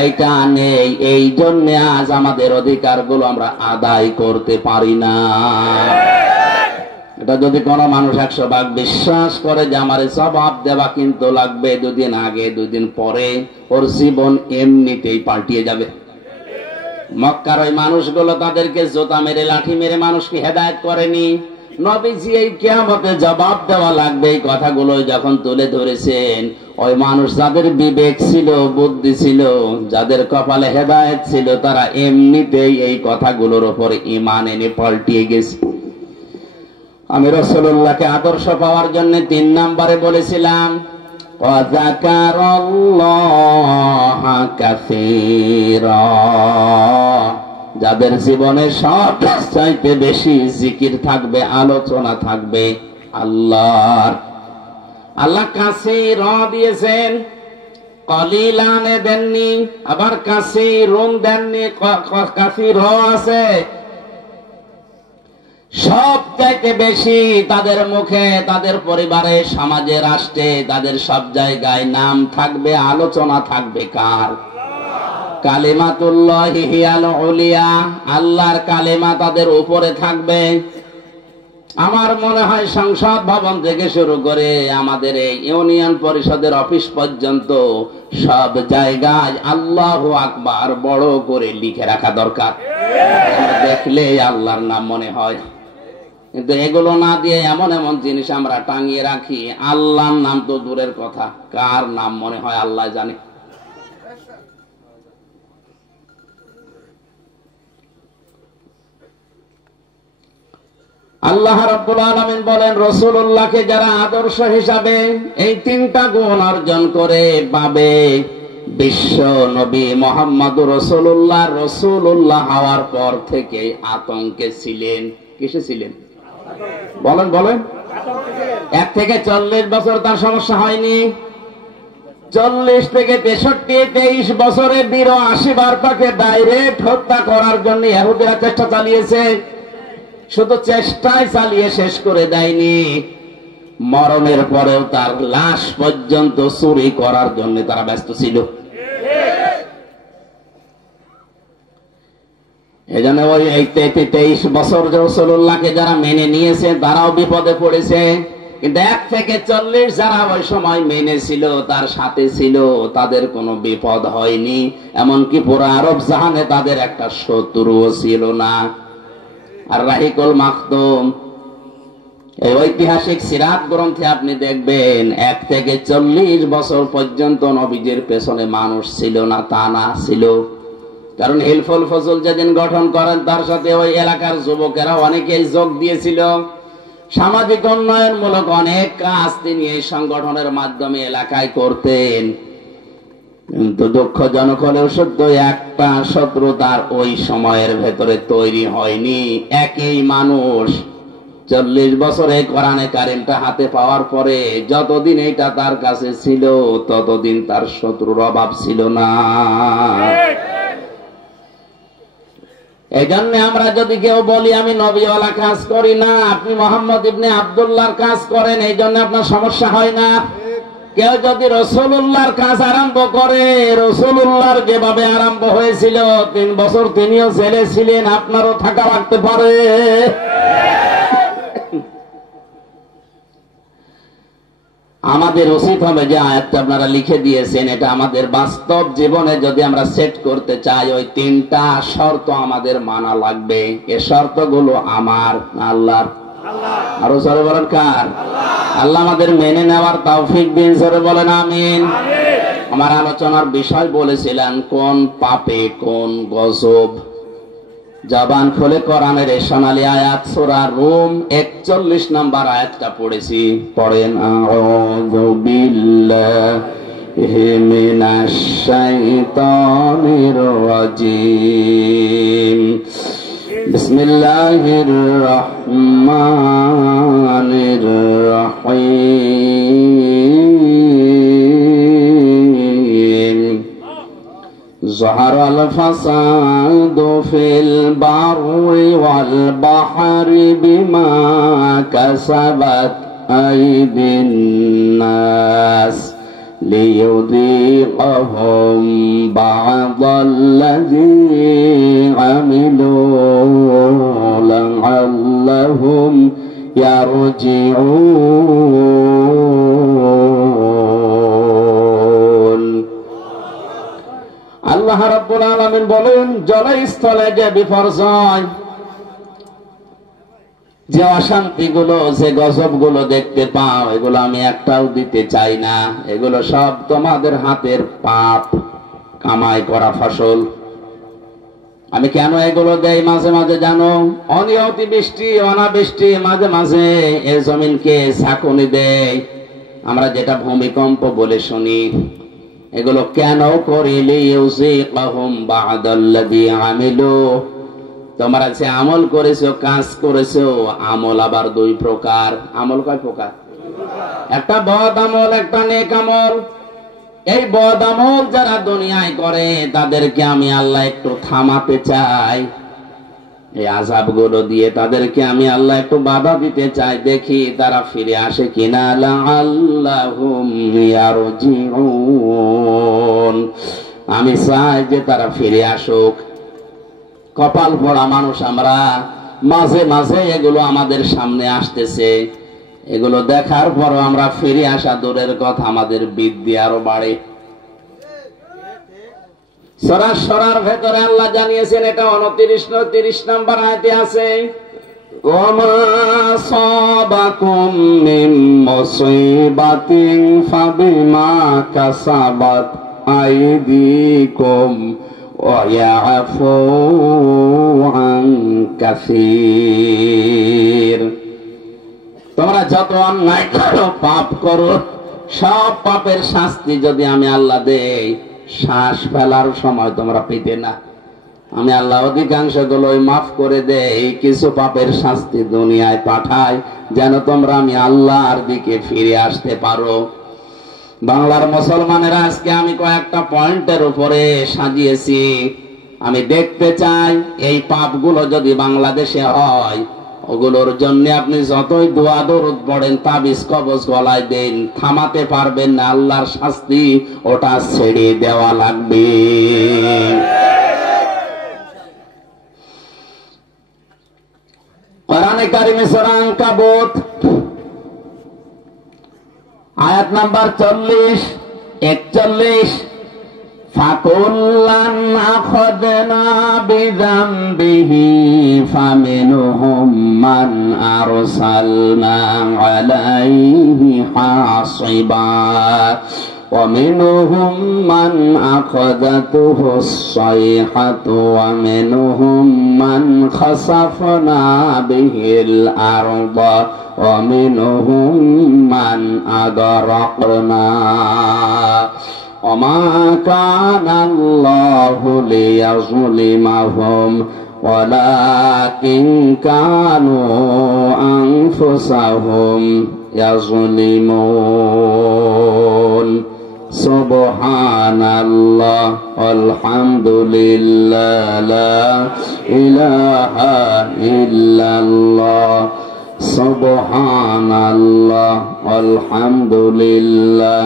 এইটা নেই এই জন্য আজ আমাদের অধিকারগুলো আমরা আদায় করতে পারি না। এটা যদি কোন মানুষ 100 ভাগ বিশ্বাস করে যে আমার জবাব দেওয়া কিন্তু লাগবে, 2 দিন আগে 2 দিন পরে ওর জীবন এমনিতেই পাল্টিয়ে যাবে। মক্কার ওই মানুষগুলো তাদেরকে জোতা মেরে লাঠি মেরে মানুষকে হেদায়েত করেনি। নবীজি এই কিয়ামতে জবাব দেওয়া লাগবে এই কথাগুলো যখন তুলে ধরেছেন, ওই মানুষ যাদের বিবেক ছিল, বুদ্ধি ছিল, যাদের কপালে হেদায়েত ছিল, তারা এমনিতেই এই কথাগুলোর উপরে ঈমান এনে পাল্টিয়ে গেছে। আমি রাসূলুল্লাহকে আদর্শ পাওয়ার জন্য 3 নম্বরে বলেছিলাম, ওয়া যাকারাল্লাহা কাসীরা। যাদের জীবনে সব চাইতে বেশি জিকির থাকবে, আলোচনা থাকবে আল্লাহর। আল্লাহ কাসীর দিয়েছেন, কলিলানে দেননি, আবার কাসীরুন দেননি, কাসীর আছে। সব চাইতে বেশি তাদের মুখে, তাদের পরিবারে, সমাজে, রাষ্ট্রে, তাদের সব জায়গায় নাম থাকবে, আলোচনা থাকবে কার? কালিমাতুল্লাহি হিয়াল উলিয়া, আল্লাহর কালিমা তাদের উপরে থাকবে। আমার মনে হয় সংসদ ভবন থেকে শুরু করে আমাদের এই ইউনিয়ন পরিষদের অফিস পর্যন্ত সব জায়গায় আল্লাহু আকবার বড় করে লিখে রাখা দরকার। দেখলে আল্লাহর নাম মনে হয়, কিন্তু এগুলো না দিয়ে এমন এমন জিনিস আমরা টাঙিয়ে রাখি, আল্লাহর নাম তো দূরের কথা, কার নাম মনে হয় আল্লাহ জানে। আল্লাহ রাব্বুল আলামিন বলেন, রাসূলুল্লাহকে যারা আদর্শ হিসাবে এই তিনটা গুণ অর্জন করে পাবে, বিশ্ব নবী মুহাম্মদুর রাসূলুল্লাহ রাসূলুল্লাহ হওয়ার পর থেকে আতঙ্কে ছিলেন। কিসে ছিলেন বলেন বলেন? 1 থেকে 40 বছর তার সমস্যা হয়নি। 40 থেকে 63, 23 বছরে 82 বার তাকে ডাইরেক্ট হত্যা করার জন্য ইহুদিরা চেষ্টা চালিয়েছে। শুধু চেষ্টায় চালিয়ে শেষ করে দেয়নি, মরণের পরেও তার লাশ পর্যন্ত চুরি করার জন্য তারা ব্যস্ত ছিল। এজন্য ওই 23 বছর রাসূলুল্লাহকে যারা মেনে নিয়েছে তারাও বিপদে পড়েছে। কিন্তু 1 থেকে 40 যারা ওই সময় মেনে ছিল, তার সাথে ছিল, তাদের কোনো বিপদ হয়নি। এমনকি পুরো আরব জাহানে তাদের একটা শত্রুও ছিল না। আর রাহিকুল মাখতুম, এই ঐতিহাসিক সিরাত গ্রন্থে আপনি দেখবেন 1 থেকে 40 বছর পর্যন্ত নবীজির পেছনে মানুষ ছিল না, তা না ছিল। কারণ হিলফুল ফজল যেদিন গঠন করেন তার সাথে ওই এলাকার যুবকেরা অনেকেই যোগ দিয়েছিল। সামাজিক উন্নয়নমূলক অনেক কাজ তিনি এই সংগঠনের মাধ্যমে এলাকায় করতেন। কিন্তু দুঃখজনক হলেও সত্য, একটা শত্রুতার ওই সময়ের ভেতরে তৈরি হয়নি। একই মানুষ 40 বছরে কোরআনে কারিমটা হাতে পাওয়ার পরে যতদিন এটা তার কাছে ছিল ততদিন তার শত্রুর অভাব ছিল না। এই জন্য আমরা যদি কেউ বলি আমি নবীওয়ালা কাজ করি না, আপনি মোহাম্মদ ইবনে আব্দুল্লাহর কাজ করেন, এই জন্য আপনার সমস্যা হয় না। কেউ যদি রাসূলুল্লাহর কাজ আরম্ভ করে, রাসূলুল্লাহর যেভাবে আরম্ভ হয়েছিল 3 বছর তিনিও জেলে ছিলেন, আপনারও থাকা লাগতে পারে। আমাদের উচিত হবে যে আয়াতটা আপনারা লিখে দিয়েছেন, এটা আমাদের বাস্তব জীবনে যদি আমরা সেট করতে চাই, ওই 3টা শর্ত আমাদের মানা লাগবে। এই শর্তগুলো আমার না আল্লাহর? আরো জোরে বলেন কার? আল্লাহ আমাদের মেনে নেওয়ার তৌফিক দিন, জোরে বলেন আমিন। আমার আলোচনার বিষয় বলেছিলেন কোন পাপে কোন গজব। জবান খুলে কোরআনের এই সোনালী আয়াত সূরা রুম 41 নম্বর আয়াতটা পড়েছি, পড়েন। আউযু বিল্লাহি মিনাশ শাইতানির রাজীম, বিসমিল্লাহির রহমানির রহিম। যাহারাল ফাসাদু ফিল বাররি ওয়াল বাহরি বিমা কাসাবাত আইদিন নাস লিয়ুযীকাহুম বা'দাল্লাযী আমিলু লা'আল্লাহুম ইয়ারজিউন। আল্লাহ রাব্বুল আলামিন বলেন, জলস্থলে যে বিপর্যয়, যে অশান্তি গুলো, যে গজব গুলো দেখতে পাও, এগুলো আমি একটাও দিতে চাই না। এগুলো সব তোমাদের হাতের পাপ কামাই করা ফসল। আমি কেন এগুলো দেই মাঝে মাঝে জানো? অনিয়তি বৃষ্টি, অনাবৃষ্টি, মাঝে মাঝে এই জমিনকে ঝাঁকুনি দেয়, আমরা যেটা ভূমিকম্প বলে শুনি। এগুলো কেন করি? লিইউযীকাহুম বা'দাল্লাযী আমিলু, তোমরা যে আমল করেছো, কাজ করেছো, আমল আবার দুই প্রকার। আমল কয় প্রকার? একটা বদ আমল, একটা নেক আমল। এই বদ আমল যারা দুনিয়ায় করে তাদেরকে আমি আল্লাহ একটু থামাতে চাই, এই আযাবগুলো দিয়ে তাদেরকে আমি আল্লাহ একটু বাধা দিতে চাই, দেখি তারা ফিরে আসে কিনা। লাআল্লাহুম ইয়ারজিউন, আমি চাই যে তারা ফিরে আসুক। কপাল পোড়া মানুষ আমরা, মাঝে মাঝে এগুলো আমাদের সামনে আসতেছে, এগুলো দেখার পরও আমরা ফিরে আসা দূরের কথা, আমাদের বিদ্যা আরো বাড়ে। সূরা সরার ভেতরে আল্লাহ জানিয়েছেন, এটা 29 নম্বর আয়াতে আছে, ওমা সাবাকুম মিন মুসিবাতিন ফাবিমা কাসাবাত আইদিকুম ওয়া ইয়াফু আন কাসীর। তোমরা যত অন্যায় করো, পাপ করো, সব পাপের শাস্তি যদি আমি আল্লাহ দেই, শ্বাস ফেলার সময় তোমরা পেতে না। আমি আল্লাহ অধিকাংশ গুলোই মাফ করে দেই, কিছু পাপের শাস্তি দুনিয়ায় পাঠাই যেন তোমরা আমি আল্লাহর দিকে ফিরে আসতে পারো। বাংলার মুসলমানেরা আজকে আমি কয়েকটা পয়েন্টের উপরে সাজিয়েছি। আমি দেখতে চাই এই পাপগুলো যদি বাংলাদেশে হয়, ওগুলোর জন্য আপনি যতই দোয়া দরুদ পড়েন, তাবিজ কবজ গলায় দেন, থামাতে পারবেন না। আল্লাহর শাস্তি ওটা ছেড়ে দেওয়া লাগবে। কোরআনে কারিমে সূরা আনকাবুত আয়াত নাম্বার 40-41, ফাকুল্লান আখাযনা বিযামবিহি ফামিনহুম মান আরসালনা আলাইহি হাসিবা ওয়া মিনহুম মান আখাযাতুহু as-সাইহাতু ওয়া মিনহুম মান খাসাফনা বিহিল আরদা ওয়া মিনহুম মান আগরাকনা وما كان الله ليظلمهم ولكن كانوا أنفسهم يظلمون سبحان الله والحمد لله لا إله إلا الله سبحان الله والحمد لله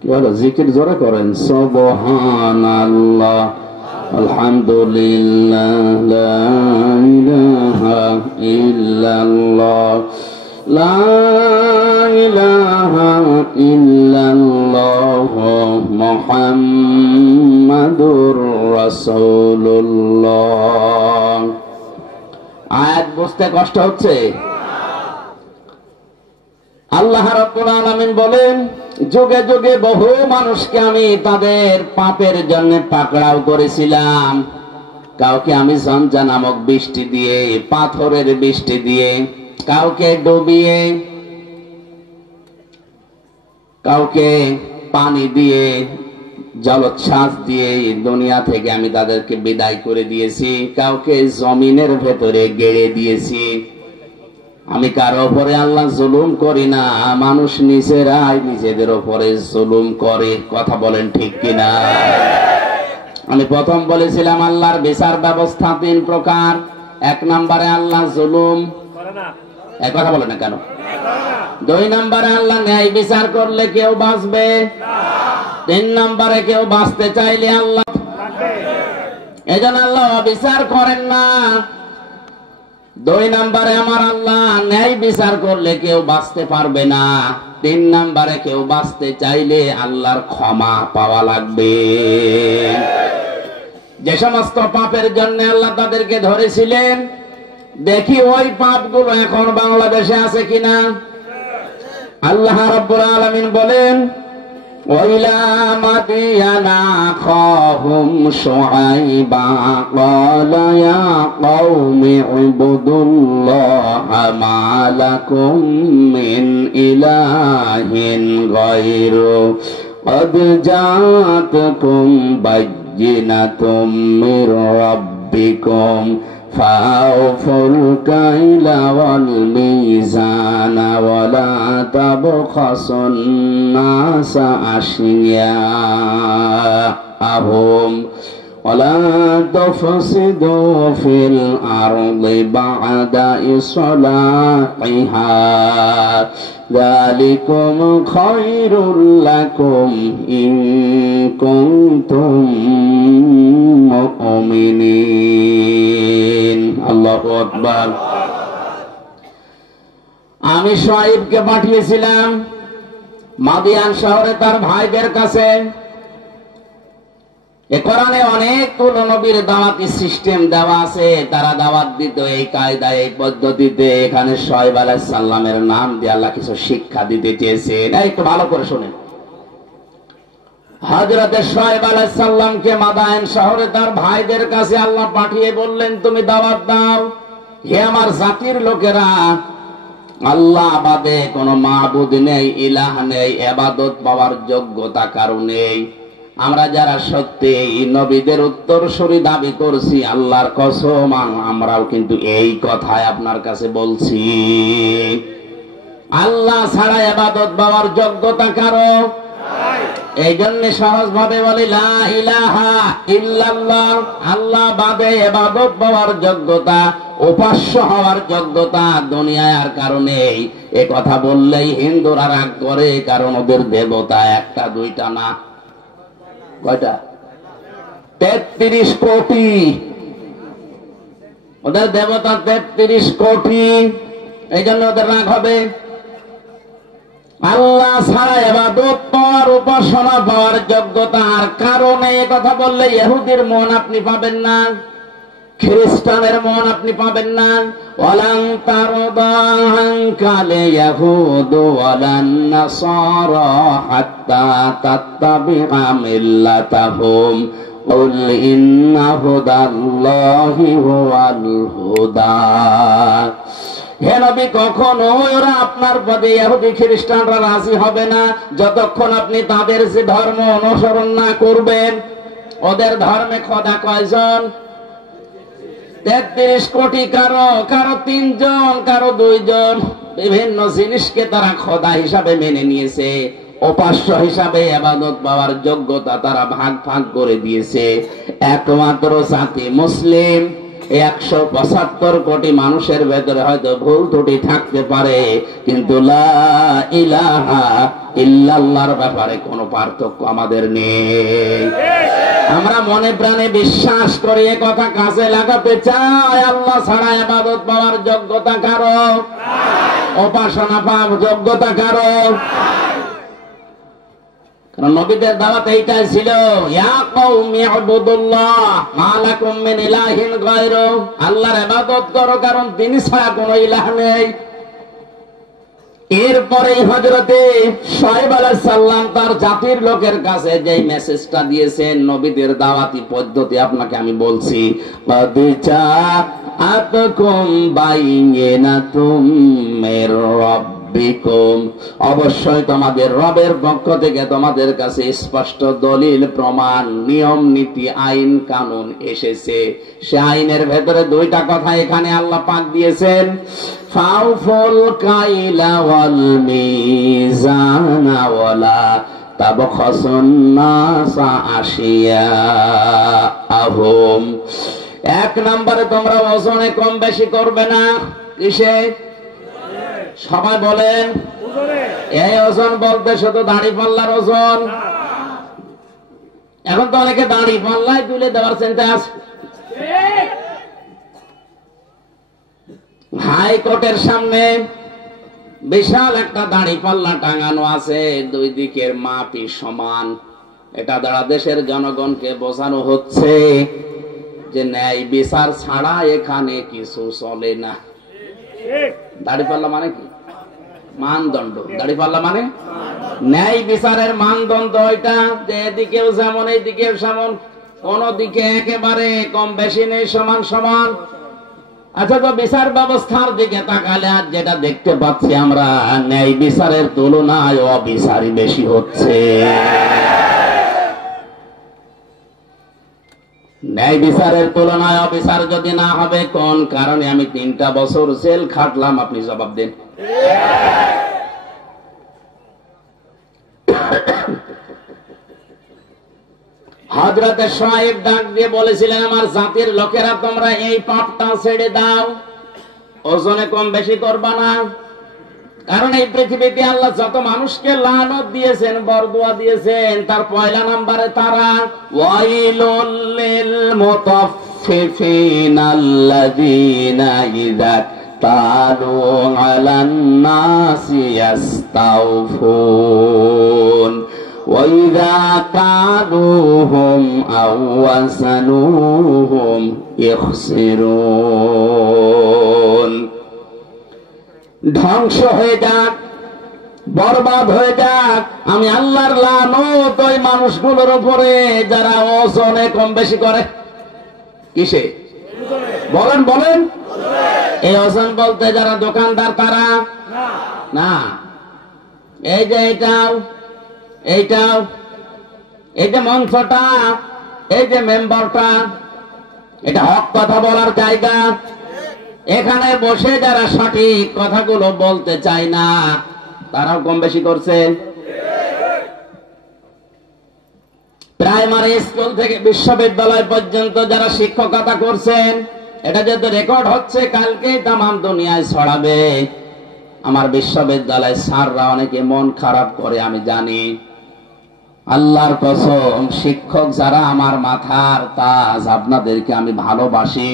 কি বলো, জিকির জোরে করেন। সুবহানাল্লাহ আলহামদুলিল্লাহ লা ইলাহা ইল্লাল্লাহ লা ইলাহা ইল্লাল্লাহ মুহাম্মাদুর রাসূলুল্লাহ। আয়াত বুঝতে কষ্ট হচ্ছে? আল্লাহ রাব্বুল আলামিন বলেন, যুগে যুগে বহু মানুষকে আমি তাদের পাপের জন্য পাকড়াও করেছিলাম। কাউকে আমি ঝঞ্ঝা নামক বৃষ্টি দিয়ে, পাথরের বৃষ্টি দিয়ে, কাউকে ডুবিয়ে, কাউকে পানি দিয়ে, জলোচ্ছ্বাস দিয়ে দুনিয়া থেকে আমি তাদেরকে বিদায় করে দিয়েছি। কাউকে জমিনের ভেতরে গেড়ে দিয়েছি। আমি কারো উপরে আল্লাহ জুলুম করি না, মানুষ নিজেরাই নিজেদের উপরে জুলুম করে। কথা বলেন ঠিক কিনা? আমি প্রথম বলেছিলাম আল্লাহর বিচার ব্যবস্থা 3 প্রকার। 1 নম্বরে আল্লাহ জুলুম করে না, এই কথা বলে না কেন? 2 নম্বরে আল্লাহ ন্যায় বিচার করলে কেউ বাঁচবে না। 3 নম্বরে কেউ বাঁচতে চাইলে আল্লাহ রাখবে, এজন্য আল্লাহ বিচার করেন না। 2 নম্বরে আমার আল্লাহ ন্যায় বিচার করলে কেউ বাঁচতে পারবে না। 3 নম্বরে কেউ বাঁচতে চাইলে আল্লাহর ক্ষমা পাওয়া লাগবে। যে সমস্ত পাপের জন্য আল্লাহ তাদেরকে ধরেছিলেন, দেখি ওই পাপগুলো এখন বাংলাদেশে আছে কিনা। আল্লাহ রাব্বুল আলামিন বলেন, وإلى مدين أخاهم شعيبا قال يا قوم اعبدوا الله ما لكم من إله غيره قد جاءتكم بينة من ربكم فأوفوا الكيل والميزان ولا تبخسوا الناس أشياءهم ولا تفسدوا في الأرض بعد إصلاحها ذلكم خير لكم إن كنتم মুমিনিন। আল্লাহু আকবার। আমি শুআয়বকে পাঠিয়েছিলাম মাদিয়ান শহরে তার ভাইদের কাছে। এ কোরআনে অনেকগুলো নবীর দাওয়াতি সিস্টেম দেওয়া আছে, তারা দাওয়াত দিত এই কায়দায় এই পদ্ধতিতে। এখানে শুআয়ব আলাইহিস সালামের নাম দিয়ে আল্লাহ কিছু শিক্ষা দিতে চেয়েছেন। একটু ভালো করে শুনেন। হযরত শুআয়ব আলাইহিস সালামকে মাদায়েন শহরে তার ভাইদের কাছে আল্লাহ পাঠিয়ে বললেন, তুমি দাওয়াত দাও, হে আমার জাতির লোকেরা, আল্লাহ বাদে কোনো মাবুদ নেই, ইলাহ নেই, ইবাদত পাওয়ার যোগ্যতা কারো নেই। আমরা যারা সত্যি নবীদের উত্তরসূরি দাবি করছি, আল্লাহর কসম আমরাও কিন্তু এই কথাই আপনার কাছে বলছি। আল্লাহ ছাড়া ইবাদত পাওয়ার যোগ্যতা কারো। এই জন্য সহজ ভাবে বলি লা ইলাহা ইল্লাল্লাহ, আল্লাহ বাদে ইবাদত পাওয়ার যোগ্যতা, উপাস্য হওয়ার যোগ্যতা দুনিয়ায় আর কারণে। এ কথা বললেই হিন্দুরা রাগ করে, কারণ ওদের দেবতা একটা দুইটা না, কয়টা? 33 কোটি। ওদের দেবতা 33 কোটি। এই জন্য ওদের রাগ হবে। আল্লাহ ছাড়া ইবাদত পাওয়ার, উপাসনা পাওয়ার যোগ্যতা আর কারণে এ কথা বললে ইহুদির মন আপনি পাবেন না, খ্রিস্টানের মন আপনি পাবেন না। ওয়ালান তারদা আনকালে ইয়াহুদু ওয়ালান নাসারা হাত্তা তাত্তাবিআ মিল্লাতাহুম কুল ইন্না হুদাল্লাহি হুয়াল হুদা। হে নবী, কখনো ওরা আপনার পদে ইহুদি খ্রিস্টানরা রাজি হবে না যতক্ষণ আপনি তাদের যে ধর্ম অনুসরণ না করবেন। ওদের ধর্মে খোদা কয়জন? 33 কোটি। কারো 3 জন, কারো 2 জন। বিভিন্ন জিনিসকে তারা খোদা হিসাবে মেনে নিয়েছে, উপাস্য হিসাবে ইবাদত পাওয়ার যোগ্যতা তারা ভাগ ভাগ করে দিয়েছে। একমাত্র জাতি মুসলিম। 175 কোটি মানুষের ভেতরে হয়তো ভুল ত্রুটি থাকতে পারে, কিন্তু লা ইলাহা ইল্লাল্লাহর ব্যাপারে কোনো পার্থক্য আমাদের নেই। আমরা মনে প্রাণে বিশ্বাস করি, এ কথা কাজে লাগাতে চাই। আল্লাহ ছাড়া ইবাদত পাওয়ার যোগ্যতা কারো, উপাসনা পাওয়ার যোগ্যতা কারো। কারণ নবীদের দাওয়াত এইটাই ছিল, ইয়া কওমি ইবুদুল্লাহ মা লাকুম মিন ইলাহিন গায়রু, আল্লাহর ইবাদত করো কারণ তিনি ছাড়া কোনো ইলাহ নেই। এরপরে হযরতে শুআয়ব আলাইহিস সালাম তার জাতির লোকের কাছে যে মেসেজটা দিয়েছেন, নবীদের দাওয়াতি পদ্ধতি আপনাকে আমি বলছি। ক্বাদ জাআতকুম বাইয়িনাতুম মির রাব্বিকুম, অবশ্যই তোমাদের রবের পক্ষ থেকে তোমাদের কাছে স্পষ্ট দলিল, প্রমাণ, নিয়ম নীতি, আইন কানুন এসেছে। সে আইনের ভেতরে 2টা কথা এখানে আল্লাহ পাক দিয়েছেন, ফাউফুল কাইলা ওয়াল মিজানা ওয়ালা তাবখাসুন নাসা আশিয়াআহুম। 1 নম্বরে তোমরা ওজনে কম বেশি করবে না। কিসে? সবাই বলেন। এই ওজন বলতে শুধু দাড়ি পাল্লার ওজন। এখন তো অনেকে দাড়ি পাল্লায় তুলে দেওয়ার চিন্তা আছে। হাইকোর্টের সামনে বিশাল একটা দাড়ি পাল্লা টাঙানো আছে, 2 দিকের মাপই সমান। এটা দ্বারা দেশের জনগণকে বোঝানো হচ্ছে যে ন্যায় বিচার ছাড়া এখানে কিছু চলে না। দাড়ি পাল্লা মানে কি? মানদণ্ড। দাড়ি পাল্লা মানে ন্যায় বিচারের মানদণ্ড ওইটা যে এদিকেও যেমন এইদিকেও যেমন, কোন দিকে একেবারে কম বেশি নেই, সমান সমান। আচ্ছা, তো বিচার ব্যবস্থার দিকে তাকালে আজ যেটা দেখতে পাচ্ছি আমরা, ন্যায় বিচারের তুলনায় অবিচারই বেশি হচ্ছে। ন্যায় বিচারের তুলনায় অবিচার যদি না হবে, কোন কারণে আমি 3টা বছর জেল খাটলাম, আপনি জবাব দেন। হযরতে শুআয়ব ডাক দিয়ে বলেছিলেন, আমার জাতির লোকেরা তোমরা এই পাপটা ছেড়ে দাও, ওজনে কম বেশি করবা না। কারণ এই পৃথিবীতে আল্লাহ যত মানুষকে লানত দিয়েছেন, বরদুয়া দিয়েছেন, তার পয়লা নম্বরে তারা। ওয়াইলুল লিল মুতাফফিফিনা আল্লাযীনা ইযা তালু আলান নাসি ইস্তাওফুন ওয়া ইযা কালুহুম আও ওয়াসানুহুম ইখসিরুন। ধ্বংস হয়ে যাক, বরবাদ হয়ে যাক, আমি আল্লাহর লানত ওই মানুষগুলোর উপরে যারা ওজনে কম বেশি করে। কিসে? বলেন বলেন। এই ওজন বলতে যারা দোকানদার তারা না, এই যে এইটাও এইটাও, এই যে মঞ্চটা, এই যে মেম্বারটা, এটা হক কথা বলার জায়গা। এখানে বসে যারা সঠিক কথাগুলো বলতে চায় না, তারাও কম বেশি করছে। প্রাইমারি স্কুল থেকে বিশ্ববিদ্যালয় পর্যন্ত যারা শিক্ষকতা করছেন, এটা যেহেতু রেকর্ড হচ্ছে, কালকেই তামাম দুনিয়ায় ছড়াবে। আমার বিশ্ববিদ্যালয় স্যাররা অনেকে মন খারাপ করে, আমি জানি। আল্লাহর কসম, শিক্ষক যারা আমার মাথার তাজ, আপনাদেরকে আমি ভালোবাসি।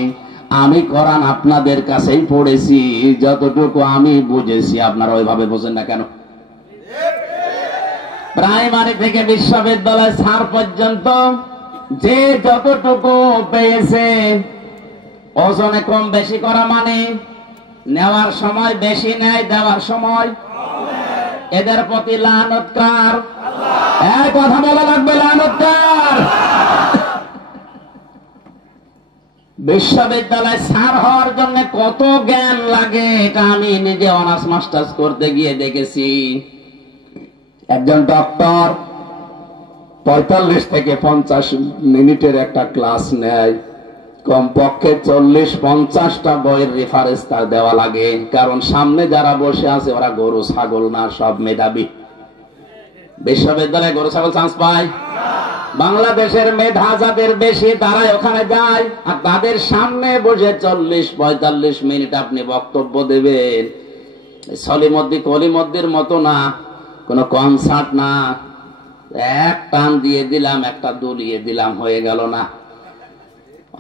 আমি কোরআন আপনাদের কাছেই পড়েছি, যতটুকু আমি বুঝেছি, আপনারা ওইভাবে বোঝেন না কেন? প্রাইমারি থেকে বিশ্ববিদ্যালয় স্যার পর্যন্ত যে যতটুকু পেয়েছে, ওজনে কম বেশি করা মানে নেওয়ার সময় বেশি নেয়, দেওয়ার সময়। এদের প্রতি লানত কার? এই কথা বলা লাগবে, লানত কার? বিশ্ববিদ্যালয় স্যার হওয়ার জন্য কত জ্ঞান লাগে, এটা আমি নিজে অনার্স মাস্টার্স করতে গিয়ে দেখেছি। একজন ডক্টর 45 থেকে 50 মিনিটের একটা ক্লাস নেয়, কমপক্ষে 40-50টা বইয়ের রেফারেন্স তার দেওয়া লাগে। কারণ সামনে যারা বসে আছে ওরা গরু ছাগল না, সব মেধাবী। বিশ্ববিদ্যালয়ে গরু ছাগল চান্স পায়? বাংলাদেশের মেধা যাদের বেশি তারাই ওখানে যায়, আর তাদের সামনে বসে 40-45 মিনিট আপনি বক্তব্য দেবেন। সলিমদ্দি কলিমদ্দির মতো না, কোন কনসার্ট না, এক টান দিয়ে দিলাম, একটা দুলিয়ে দিলাম, হয়ে গেল না।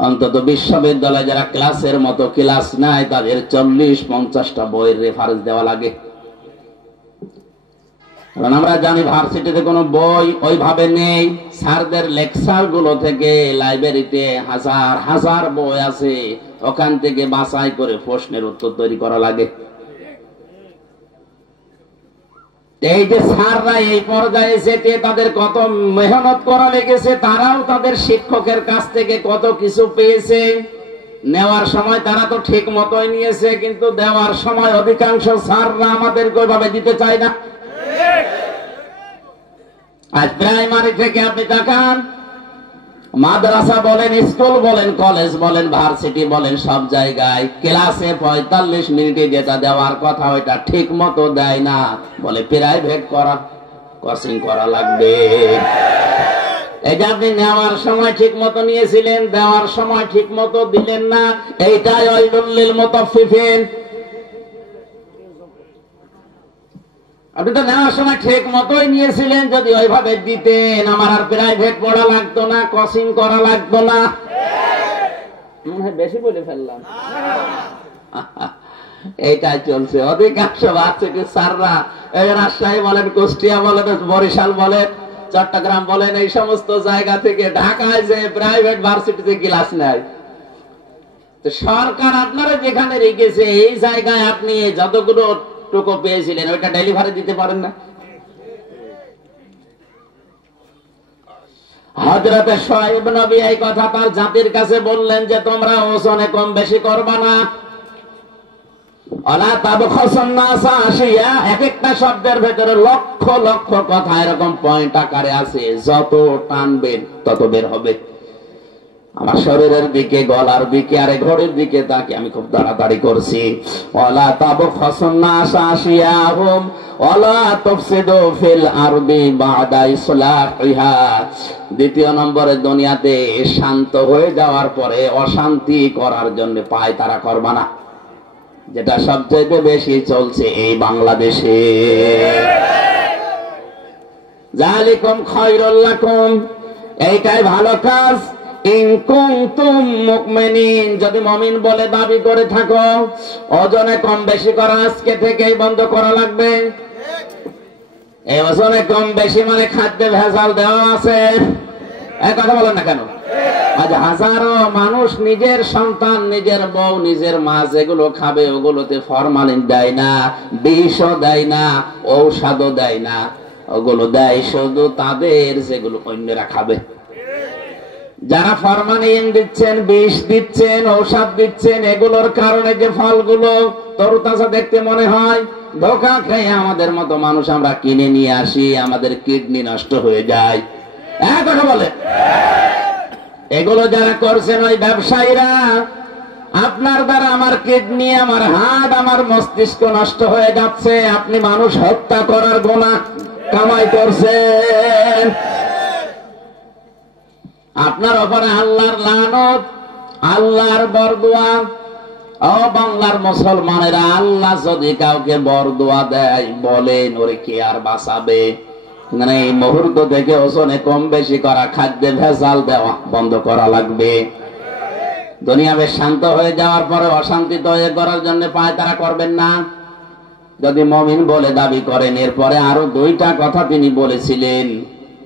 অন্তত বিশ্ববিদ্যালয়ে যারা ক্লাসের মতো ক্লাস নেয়, তাদের 40-50টা বইয়ের রেফারেন্স দেওয়া লাগে। কারণ আমরা জানি ভার্সিটিতে কোনো বই ওইভাবে নেই। স্যারদের লেকচার গুলো থেকে লাইব্রেরিতে হাজার হাজার বই আছে, ওখান থেকে বাছাই করে প্রশ্নের উত্তর তৈরি করা লাগে। এই যে স্যাররা এই পর্যায়ে যেতে তাদের কত মেহনত করা লেগেছে, তারাও তাদের শিক্ষকের কাছ থেকে কত কিছু পেয়েছে। নেওয়ার সময় তারা তো ঠিক মতোই নিয়েছে, কিন্তু দেওয়ার সময় অধিকাংশ স্যাররা আমাদেরকে ওইভাবে দিতে চায় না। আজ প্রাইমারি থেকে আপনি তাকান, মাদ্রাসা বলেন, স্কুল বলেন, কলেজ বলেন, ভার্সিটি বলেন, সব জায়গায় ক্লাসে 45 মিনিটে যেটা দেওয়ার কথা ওইটা ঠিক মতো দেয় না, বলে প্রাইভেট করা, কোচিং করা লাগবে। এই যে আপনি নেওয়ার সময় ঠিক মতো নিয়েছিলেন, দেওয়ার সময় ঠিক মতো দিলেন না, এইটাই ওয়াইলুল লিল মুতাফফিফিন। আপনি তো নেওয়ার সময় ঠিক মতোই নিয়েছিলেন, যদি ওইভাবে দিতেন আমার আর প্রাইভেট পড়া লাগতো না, কোচিং করা লাগতো না। বেশি বলে ফেললাম। এইটাই চলছে অধিকাংশ ভার্সিটির স্যাররা। রাজশাহী বলেন, কুষ্টিয়া বলেন, বরিশাল বলেন, চট্টগ্রাম বলেন, এই সমস্ত জায়গা থেকে ঢাকায় যে প্রাইভেট ভার্সিটিতে ক্লাস নেয়। তো সরকার আপনারা যেখানে রেখেছে এই জায়গায় আপনি যতগুলো টুকু পেয়েছিলেন ওইটা ডেলিভারি দিতে পারেন না। হযরতে শুআয়ব নবী এই কথা তার জাতির কাছে বললেন যে তোমরা ওজনে কম বেশি করবা না। ওয়ালা তাবখাসুন নাসা আশিয়া, এক একটা শব্দের ভেতরে লক্ষ লক্ষ কথা এরকম পয়েন্ট আকারে আছে, যত টানবেন তত বের হবে। আমার শরীরের দিকে, গলার দিকে, আরে ঘড়ির দিকে তাকে আমি খুব তাড়াতাড়ি করছি। ওয়ালা তাবখাসুন নাসা আশিয়াহুম ওয়ালা তুফসিদু ফিল আরদি বা'দা ইসলাহিহা। দ্বিতীয় নম্বরে, দুনিয়াতে শান্ত হয়ে যাওয়ার পরে অশান্তি করার জন্য পায় তারা করবা না, যেটা সবচেয়ে বেশি চলছে এই বাংলাদেশে। যালিকুম খায়রুল লাকুম, এইটাই ভালো কাজ। ইন কুনতুম মুমিনিন, যদি মুমিন বলে দাবি করে থাকো। ওজনে কম বেশি করা আজকে থেকেই বন্ধ করা লাগবে। এই ওজনে কম বেশি মানে খাদ্যে ভেজাল দেওয়া আছে, এই কথা বলেন না কেন? আজ হাজারো মানুষ নিজের সন্তান, নিজের বউ, নিজের মা যেগুলো খাবে ওগুলোতে ফরমালিন দেয় না, বিষও দেয় না, ঔষধও দেয় না, ওগুলো দেয় শুধু তাদের যেগুলো অন্যরা খাবে। যারা ফরমালিন দিচ্ছেন, বিষ দিচ্ছেন, ঔষধ দিচ্ছেন, এগুলোর কারণে যে ফলগুলো তরতাজা দেখতে মনে হয়, ধোঁকা খেয়ে আমাদের মতো মানুষ আমরা কিনে নিয়ে আসি, আমাদের কিডনি নষ্ট হয়ে যায়। এক কথা বলে, এগুলো যারা করছেন ওই ব্যবসায়ীরা, আপনার দ্বারা আমার কিডনি, আমার হার্ট, আমার মস্তিষ্ক নষ্ট হয়ে যাচ্ছে। আপনি মানুষ হত্যা করার গুনাহ কামাই করছেন। আপনার উপরে আল্লাহর লানত, আল্লাহর বরদোয়া। ও বাংলার মুসলমানেরা, আল্লাহ যদি কাউকে বরদোয়া দেয়, বলেন ওরে কে আর বাঁচাবে? মানে এই মুহূর্ত থেকে ওজনে কম বেশি করা, খাদ্যে ভেজাল দেওয়া বন্ধ করা লাগবে। দুনিয়া বেশ শান্ত হয়ে যাওয়ার পরে অশান্তি তৈরি করার জন্য পায় তারা করবেন না, যদি মুমিন বলে দাবি করেন। এরপরে আরো দুইটা কথা তিনি বলেছিলেন,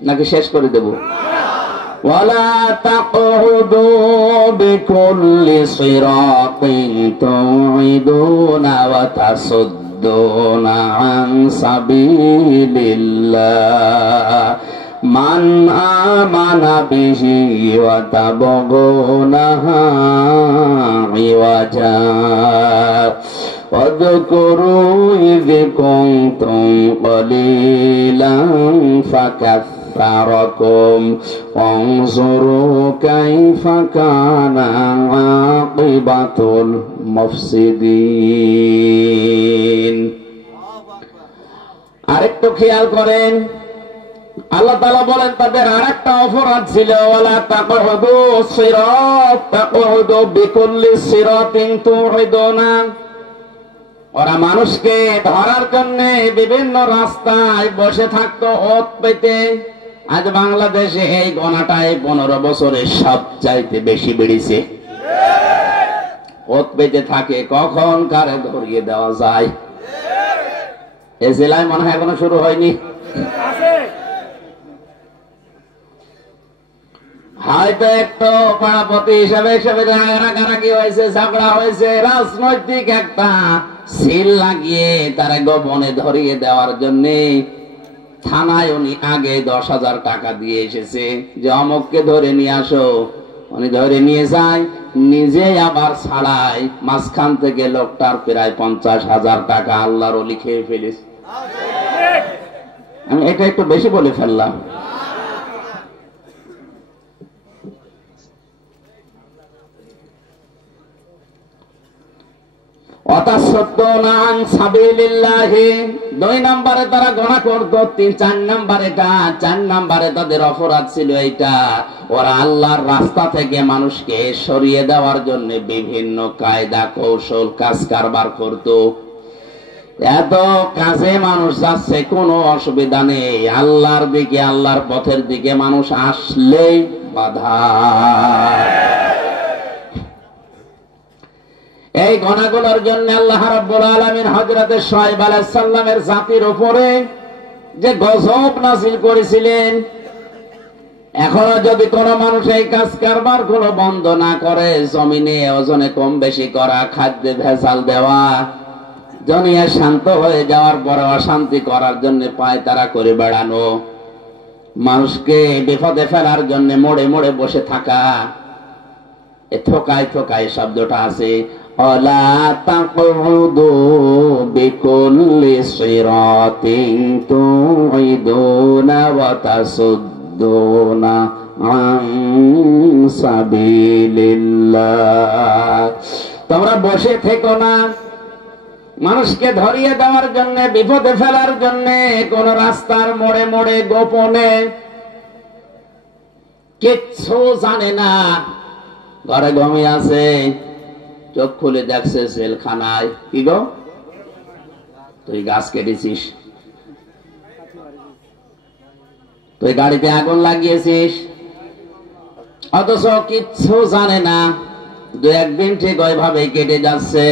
নাকি শেষ করে দেব? ওয়ালা তাকুদু বিকুল্লি সিরাতিন তুইদুনা ওয়া তাসুদ্দুনা আন সাবিলিল্লাহ মান আমানা বিহি ওয়া তাবগুনাহা ইওয়াজা ওয়াযকুরু ইয কুনতুম কলিলান ফাকাসসারাকুম ওয়ানজুরু কাইফা কানা আকিবাতুল মুফসিদিন। আরেকটু খেয়াল করেন, আল্লাহ তাআলা বলেন তাদের আরেকটা অপরাধ ছিল, ওয়ালা তাকুদু সিরাত তাকুদু বিকুল্লি সিরাতিন তুইদুনা। ওরা মানুষকে ধরার জন্য বিভিন্ন রাস্তায় বসে থাকতো ওত পেতে। আজ বাংলাদেশে এই গণাটায় 15 বছরে সবচাইতে বেশি বেড়েছে। ওত পেতে থাকে, কখন কারে ধরিয়ে দেওয়া যায়। এই জেলায় মনে হয় এখনো শুরু হয়নি। হয়তো একটু পাড়াপতি হিসাবে রাগারাগি হয়েছে, ঝগড়া হয়েছে, রাজনৈতিক একটা সিল লাগিয়ে তারা গোপনে ধরিয়ে দেওয়ার জন্য থানায় উনি আগে 10,000 টাকা দিয়ে এসেছে যে অমুককে ধরে নিয়ে আসো। উনি ধরে নিয়ে যায়, নিজে আবার ছাড়ায়, মাঝখান থেকে লোকটার প্রায় 50,000 টাকা আল্লাহর ওলি খেয়ে ফেলেছে। আমি এটা একটু বেশি বলে ফেললাম। দুই নম্বরে তারা গুনাহ করত। 4 নম্বরে তাদের অপরাধ ছিল এইটা, ওরা আল্লাহর রাস্তা থেকে মানুষকে সরিয়ে দেওয়ার জন্য বিভিন্ন কায়দা কৌশল কাজ কারবার করত। এত কাজে মানুষ যাচ্ছে, কোনো অসুবিধা নেই, আল্লাহর দিকে, আল্লাহর পথের দিকে মানুষ আসলেই বাধা। এই গুনাহগুলোর জন্য আল্লাহ রাব্বুল আলামিন হযরতে শুআয়ব আলাইহিস সালামের জাতির উপরে যে গজব নাযিল করেছিলেন। এখনো যদি কোন মানুষ এই কাজ কারবার গুলো বন্ধ না করে, জমিনে ওজনে কম বেশি করা, খাদ্যে ভেজাল দেওয়া, দুনিয়া শান্ত হয়ে যাওয়ার পরে অশান্তি করার জন্য পায় তারা করে বেড়ানো, মানুষকে বিপদে ফেলার জন্য মোড়ে মোড়ে বসে থাকা, এ থোকায় থোকায় শব্দটা আছে। অলা তাকুদু বিকুল্লি সিরাতিন তুইদুনা ওয়া তাসুদ্দুনা আন সাবিলিল্লাহ। তোমরা বসে থেকো না মানুষকে ধরিয়ে দেওয়ার জন্য, বিপদে ফেলার জন্য, কোন রাস্তার মোড়ে মোড়ে গোপনে, কিচ্ছু জানে না, ঘরে ঘুমিয়ে আছে, চোখ খুলে দেখছে জেলখানায়। কি গো, তুই গাছ কেটেছিস, তুই গাড়িতে আগুন লাগিয়েছিস, অথচ কিচ্ছু জানে না। দু একদিন ঠিক ওইভাবে কেটে যাচ্ছে,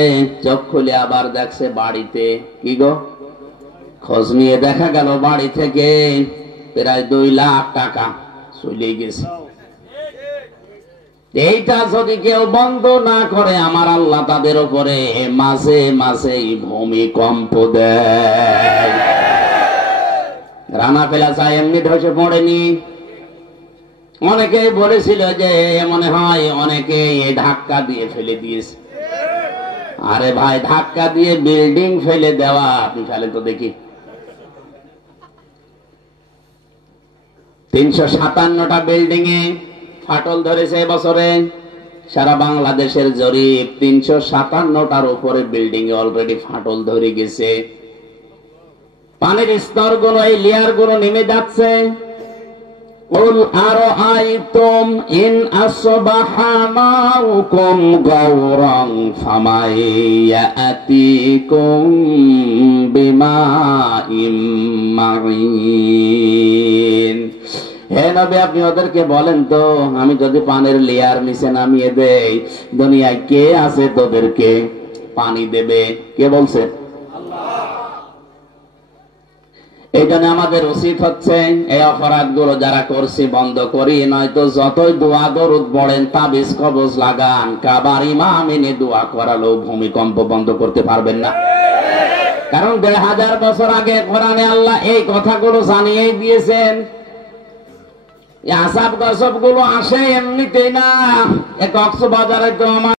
চোখ খুলে আবার দেখছে বাড়িতে। কি গো, খোঁজ নিয়ে দেখা গেল বাড়ি থেকে প্রায় 2 লাখ টাকা চলে গেছে। এইটা যদি কেউ বন্ধ না করে, আমার আল্লাহ তাদের উপরে মাঝে মাঝে ভূমিকম্প দেয়। রানা প্লাজা এমনি ধসে পড়েনি। অনেকে বলেছিল যে মনে হয় অনেকে ধাক্কা দিয়ে ফেলে দিয়েছে। আরে ভাই, ধাক্কা দিয়ে বিল্ডিং ফেলে দেওয়া, আপনি ফেলে তো দেখি। 357টা বিল্ডিং এ ফাটল ধরেছে এবছরে। সারা বাংলাদেশের জরিপ, 357টার উপরে বিল্ডিং এ অলরেডি ফাটল ধরে গেছে। পানির স্তর গুলো, এই লেয়ার গুলো নেমে যাচ্ছে। قل أرأيتم إن أصبح ماؤكم غورا فمن يأتيكم بماء معين। হে নবী, আপনি ওদেরকে বলেন তো, আমি যদি পানির লেয়ার নিচে নামিয়ে দেই, দুনিয়ায় কে আছে তোদেরকে পানি দেবে? কে বলছে? এই জন্য আমাদের উচিত হচ্ছে এই অপরাধগুলো যারা করছি বন্ধ করি, নয়তো যতই দোয়া দরুদ পড়েন, তাবিজ কবজ লাগান, কাবার ইমাম এনে দোয়া করালো, ভূমিকম্প বন্ধ করতে পারবেন না। কারণ 1000 বছর আগে কোরআনে আল্লাহ এই কথাগুলো জানিয়েই দিয়েছেন। আযাব গজব গুলো আসে এমনিতেই না। কক্সবাজারে তো আমার